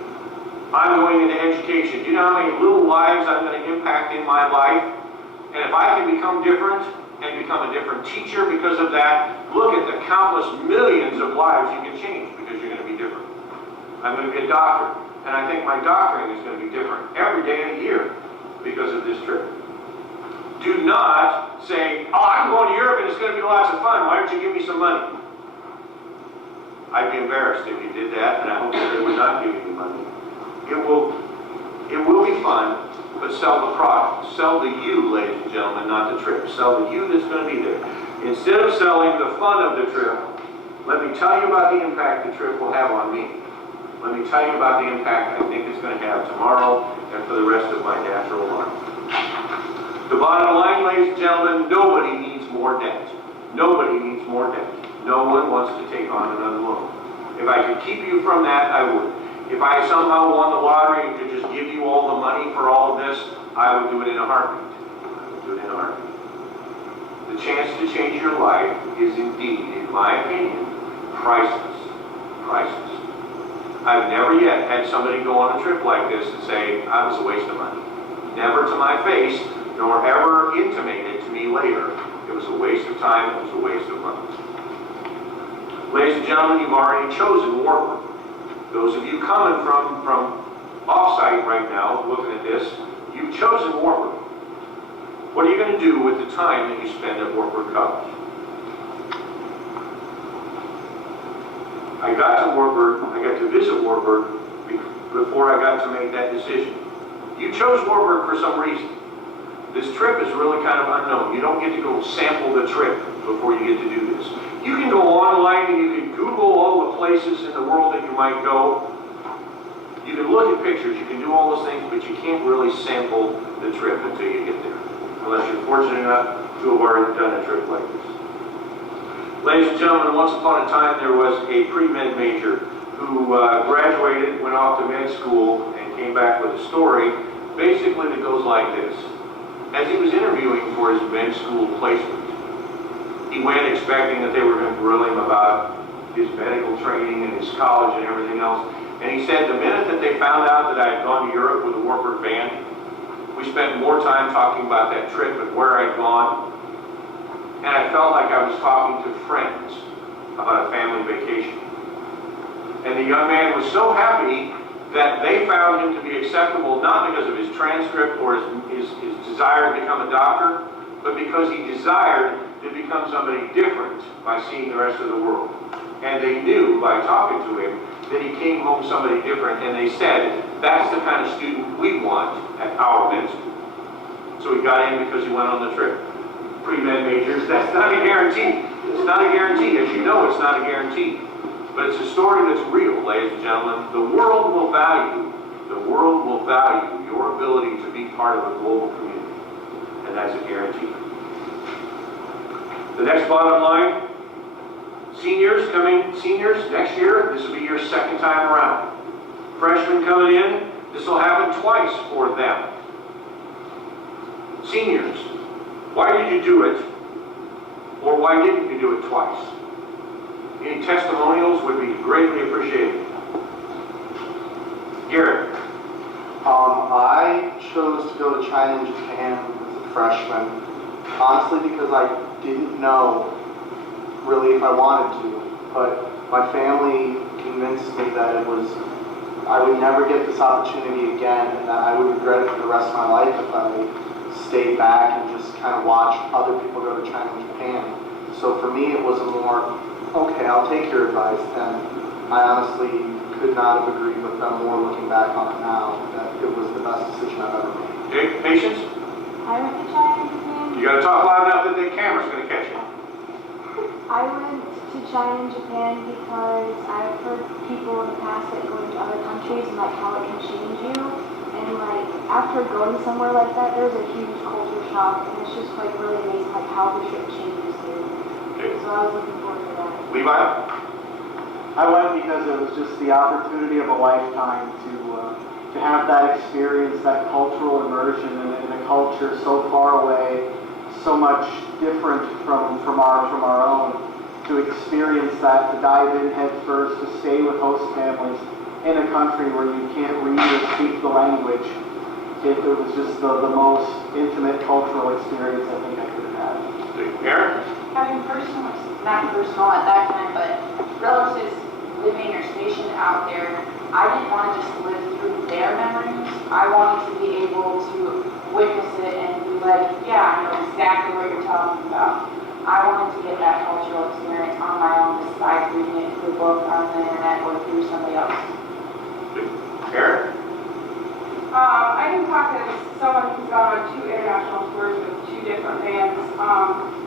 I'm going into education. Do you know how many little lives I'm going to impact in my life? And if I can become different and become a different teacher because of that, look at the countless millions of lives you can change because you're going to be different. I'm going to be a doctor, and I think my doctoring is going to be different every day of the year because of this trip. Do not say, oh, I'm going to Europe and it's going to be lots of fun. Why don't you give me some money? I'd be embarrassed if you did that, and I hope that they would not give you money. It will be fun, but sell the product. Sell the you, ladies and gentlemen, not the trip. Sell the you that's going to be there. Instead of selling the fun of the trip, let me tell you about the impact the trip will have on me. Let me tell you about the impact I think it's going to have tomorrow and for the rest of my natural life. The bottom line, ladies and gentlemen, nobody needs more debt. Nobody needs more debt. No one wants to take on another loan. If I could keep you from that, I would. If I somehow won the lottery and could just give you all the money for all of this, I would do it in a heartbeat. The chance to change your life is indeed, in my opinion, priceless. Priceless. I've never yet had somebody go on a trip like this and say, I was a waste of money. Never to my face, nor ever intimated to me later. It was a waste of time, it was a waste of money. Ladies and gentlemen, you've already chosen Wartburg. Those of you coming from off-site right now, looking at this, you've chosen Wartburg. What are you going to do with the time that you spend at Wartburg College? I got to Wartburg, I got to visit Wartburg before I got to make that decision. You chose Wartburg for some reason. This trip is really kind of unknown. You don't get to go sample the trip before you get to do this. You can go online and you can Google all the places in the world that you might go. You can look at pictures, you can do all those things, but you can't really sample the trip until you get there. Unless you're fortunate enough to have already done a trip like this. Ladies and gentlemen, once upon a time there was a pre-med major who graduated, went off to med school, and came back with a story basically that goes like this. As he was interviewing for his med school placement, he went expecting that they were going to grill him about his medical training and his college and everything else. And he said, the minute that they found out that I had gone to Europe with the Wartburg band, we spent more time talking about that trip and where I'd gone. And I felt like I was talking to friends about a family vacation. And the young man was so happy that they found him to be acceptable, not because of his transcript or his desire to become a doctor, but because he desired to become somebody different by seeing the rest of the world. And they knew by talking to him that he came home somebody different, and they said, that's the kind of student we want at our med school. So he got in because he went on the trip. Pre-med majors, that's not a guarantee. It's not a guarantee. As you know, it's not a guarantee. But it's a story that's real, ladies and gentlemen. The world will value your ability to be part of a global community. And that's a guarantee. The next bottom line, seniors next year, this will be your second time around. Freshmen coming in, this will happen twice for them. Seniors, why did you do it? Or why didn't you do it twice? Any testimonials would be greatly appreciated. Garrett. I chose to go to China and Japan as a freshman, honestly because I didn't know really if I wanted to, but my family convinced me that I would never get this opportunity again, and that I would regret it for the rest of my life if I stayed back and just kind of watched other people go to China and Japan. So for me, it was a more, okay, I'll take your advice, and I honestly could not have agreed with them more looking back on it now, that it was the best decision I've ever made. Okay, Patience? I went to China and Japan. You got to talk loud enough that the camera's going to catch you. I went to China and Japan because I've heard people in the past that go into other countries and like how it can change you. And like after going somewhere like that, there's a huge culture shock, and it's just like really amazing like how the trip changes you. Okay. So I was looking forward to that. Levi? I went because it was just the opportunity of a lifetime to have that experience, that cultural immersion in a culture so far away, so much different from our own, to experience that, to dive in head first, to stay with host families in a country where you can't read or speak the language. It was just the most intimate cultural experience I think I could have had. Aaron? Having not personal at that time, but relatives living or stationed out there, I didn't want to just live through their memories. I wanted to be able to witness it and be like, yeah, I know exactly what you're talking about. I wanted to get that cultural experience on my own besides reading it through a book on the internet or through somebody else. Aaron? I can talk as someone who's gone on 2 international tours with 2 different bands.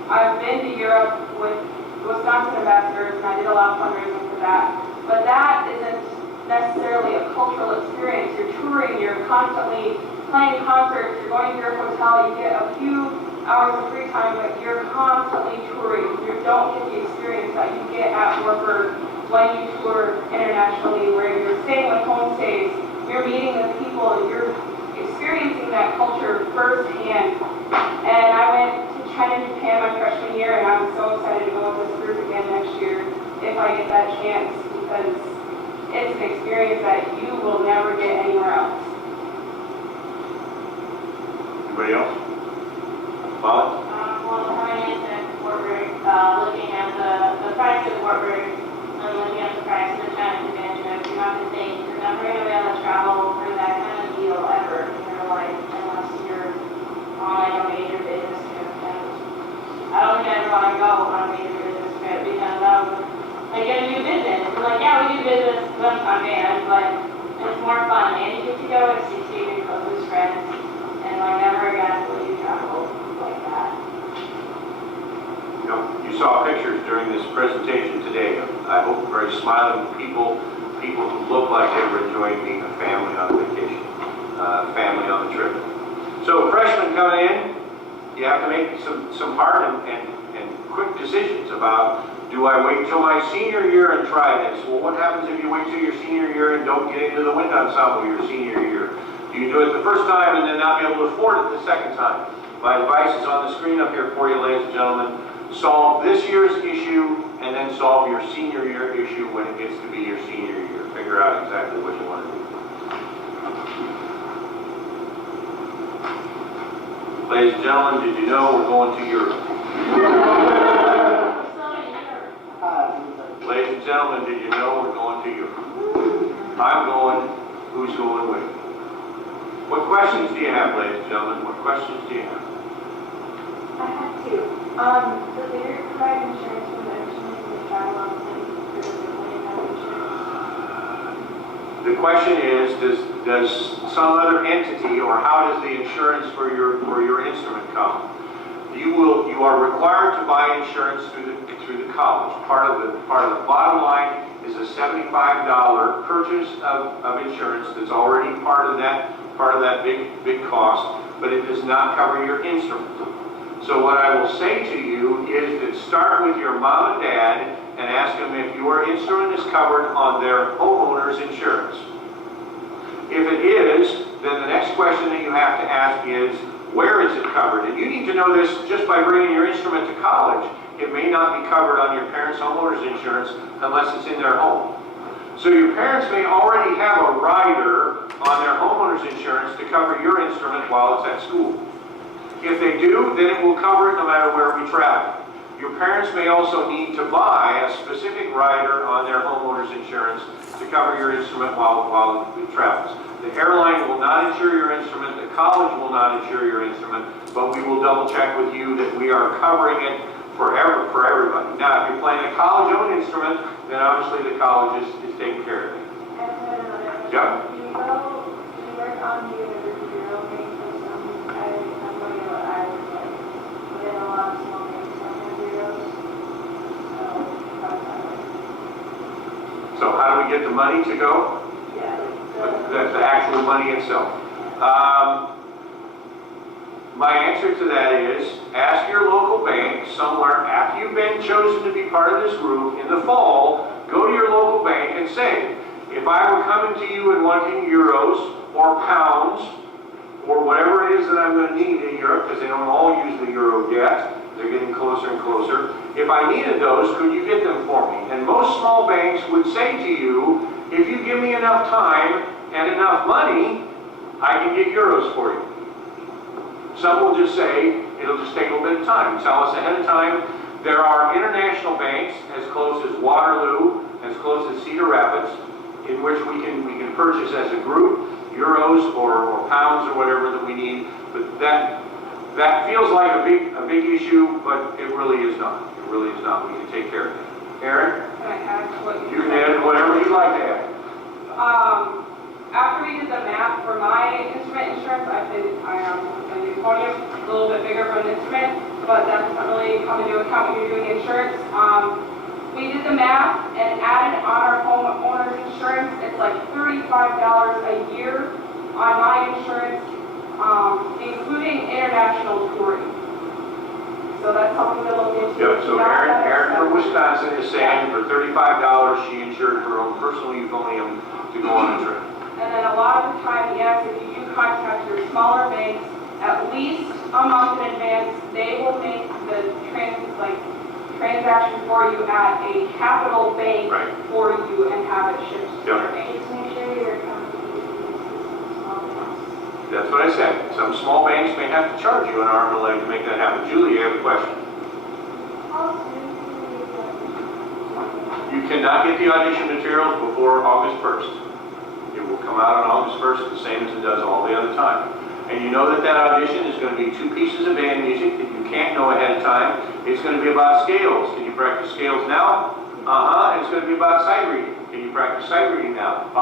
I've been to Europe with Wisconsin Ambassadors, and I did a lot of fundraising for that. But that isn't necessarily a cultural experience. You're touring, you're constantly playing concerts, you're going to your hotel, you get a few hours of free time, but you're constantly touring. You don't get the experience that you get at Wartburg when you tour internationally, where you're staying with homestays, you're meeting the people, you're experiencing that culture firsthand. And I went to China and Japan my freshman year, and I'm so excited to go with this group again next year if I get that chance, because it's an experience that you will never get anywhere else. Anybody else? Molly? Well, coming into Wartburg, looking at the price of Wartburg, and looking at the price of the China Convention, you have to think you're never going to be able to travel for that kind of deal ever in your life unless you're on like a major business trip. And I don't think I ever want to go on a major business trip because I get a new business. It's like, yeah, we do business with a band, but it's more fun. And you get to go and see your closest friends, and like never again will you travel like that. You know, you saw pictures during this presentation today. I hope very smiling people who look like they were enjoying being a family on a vacation, family on a trip. So freshmen coming in, you have to make some hard and quick decisions about, do I wait till my senior year and try this? Well, what happens if you wait till your senior year and don't get into the wind ensemble your senior year? Do you do it the first time and then not be able to afford it the second time? My advice is on the screen up here for you, ladies and gentlemen. Solve this year's issue and then solve your senior year issue when it gets to be your senior year. Figure out exactly what you want to do. Ladies and gentlemen, did you know we're going to Europe? Ladies and gentlemen, did you know we're going to Europe? I'm going. Who's going with me? What questions do you have, ladies and gentlemen? What questions do you have? I have two. Does the Europe provide insurance for mentioning the travel on plane for the family have insurance? The question is, does some other entity, or how does the insurance for your instrument come? You are required to buy insurance through the college. Part of the bottom line is a $75 purchase of insurance that's already part of that big cost, but it does not cover your instrument. So what I will say to you is that start with your mom and dad and ask them if your instrument is covered on their homeowner's insurance. If it is, then the next question that you have to ask is, where is it covered? And you need to know this just by bringing your instrument to college. It may not be covered on your parents' homeowner's insurance unless it's in their home. So your parents may already have a rider on their homeowner's insurance to cover your instrument while it's at school. If they do, then it will cover it no matter where we travel. Your parents may also need to buy a specific rider on their homeowner's insurance to cover your instrument while it travels. The airline will not insure your instrument, the college will not insure your instrument, but we will double check with you that we are covering it for everybody. Now, if you're playing a college-owned instrument, then obviously the college is taking care of it. Yeah. Do you work on the Euro thing for some, I'm going to Ireland, like, within a lot of small things, sometimes Euros, So how do we get the money to go? yeah, The actual money itself. My answer to that is, ask your local bank somewhere after you've been chosen to be part of this group in the fall, go to your local bank and say, if I were coming to you and wanting euros or pounds or whatever it is that I'm going to need in Europe, because they don't all use the euro yet, they're getting closer and closer. If I needed those, could you get them for me? And most small banks would say to you, if you give me enough time and enough money, I can get euros for you. Some will just say, it'll just take a little bit of time. Tell us ahead of time. There are international banks as close as Waterloo, as close as Cedar Rapids, in which we can purchase as a group, euros or pounds or whatever that we need. But that feels like a big issue, but it really is not. It really is not. We can take care of it. Aaron? Can I add what You can add whatever you'd like to add. After we did the math for my instrument insurance, I am going to use podium, a little bit bigger of an instrument, but that doesn't really come into account when you're doing insurance. We did the math and added on our homeowner's insurance. It's like $35 a year on my insurance, including international touring. So that's something to look into. Yep, so Aaron from Wisconsin is saying for $35 she insured her own personal euphonium to go on a trip. And then a lot of the time, yes, if you do contact your smaller banks, at least a month in advance, they will make the transaction for you at a capital bank Right. for you and have it shipped to your Yep. bank. Just make sure you're comfortable with small ones. That's what I said. Some small banks may have to charge you an arm and a leg to make that happen. Julie, you have a question? You cannot get the audition materials before August 1st. It will come out on August 1st, the same as it does all the other time. And you know that that audition is going to be 2 pieces of band music that you can't know ahead of time. It's going to be about scales. Can you practice scales now? And it's going to be about sight reading. Can you practice sight reading now?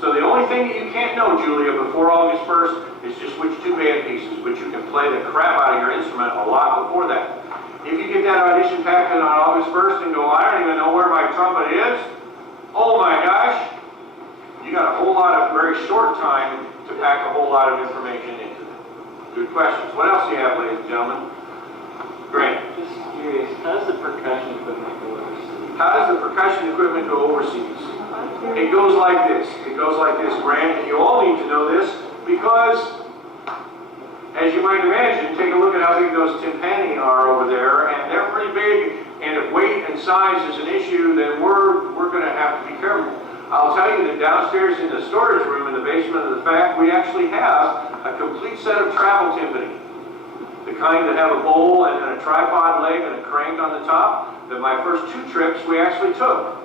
So the only thing that you can't know, Julia, before August 1st is just which 2 band pieces, but you can play the crap out of your instrument a lot before that. If you get that audition packet on August 1st and go, I don't even know where my trumpet is, oh my gosh, you got a whole lot of very short time to pack a whole lot of information into it. Good questions. What else do you have, ladies and gentlemen? Grant. Just curious, how does the percussion equipment go overseas? How does the percussion equipment go overseas? It goes like this. It goes like this, Grant, and you all need to know this because, as you might imagine, take a look at how big those timpani are over there, and they're pretty big, and if weight and size is an issue, then we're going to have to be careful. I'll tell you that downstairs in the storage room in the basement of the fact, we actually have a complete set of travel timpani. The kind that have a bowl and then a tripod leg and a crank on the top, that my first 2 trips we actually took.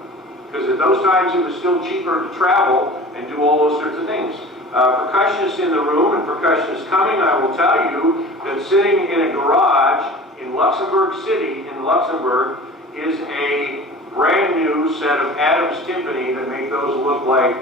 Because at those times it was still cheaper to travel and do all those sorts of things. Percussionists in the room and percussionists coming, I will tell you that sitting in a garage in Luxembourg City, in Luxembourg, is a brand new set of Adams timpani that make those look like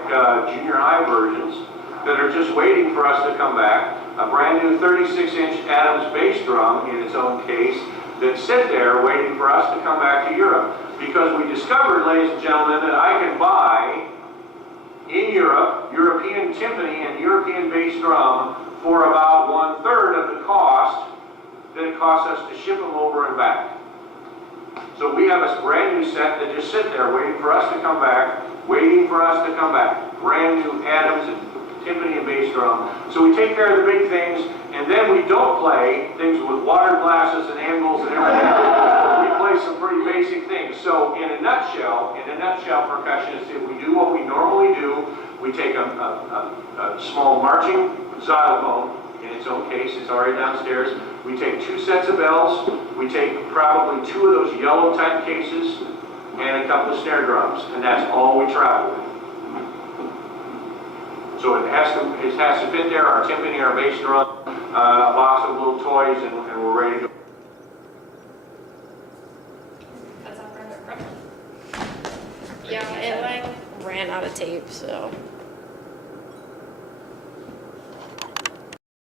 junior high versions that are just waiting for us to come back. A brand new 36-inch Adams bass drum in its own case that sit there waiting for us to come back to Europe. Because we discovered, ladies and gentlemen, that I can buy in Europe European timpani and European bass drum for about 1/3 of the cost that it costs us to ship them over and back. So we have a brand new set that just sit there waiting for us to come back, waiting for us to come back. Brand new Adams and timpani and bass drum. So we take care of the big things, and then we don't play things with water glasses and angles and everything. We play some pretty basic things. So in a nutshell, percussionists, if we do what we normally do, we take a small marching xylophone in its own case, it's already downstairs. We take 2 sets of bells, we take probably 2 of those yellow type cases, and a couple of snare drums, and that's all we travel with. So it has to fit there, our timpani, our bass drum, a box of little toys, and we're ready to go. Yeah, it like ran out of tape, so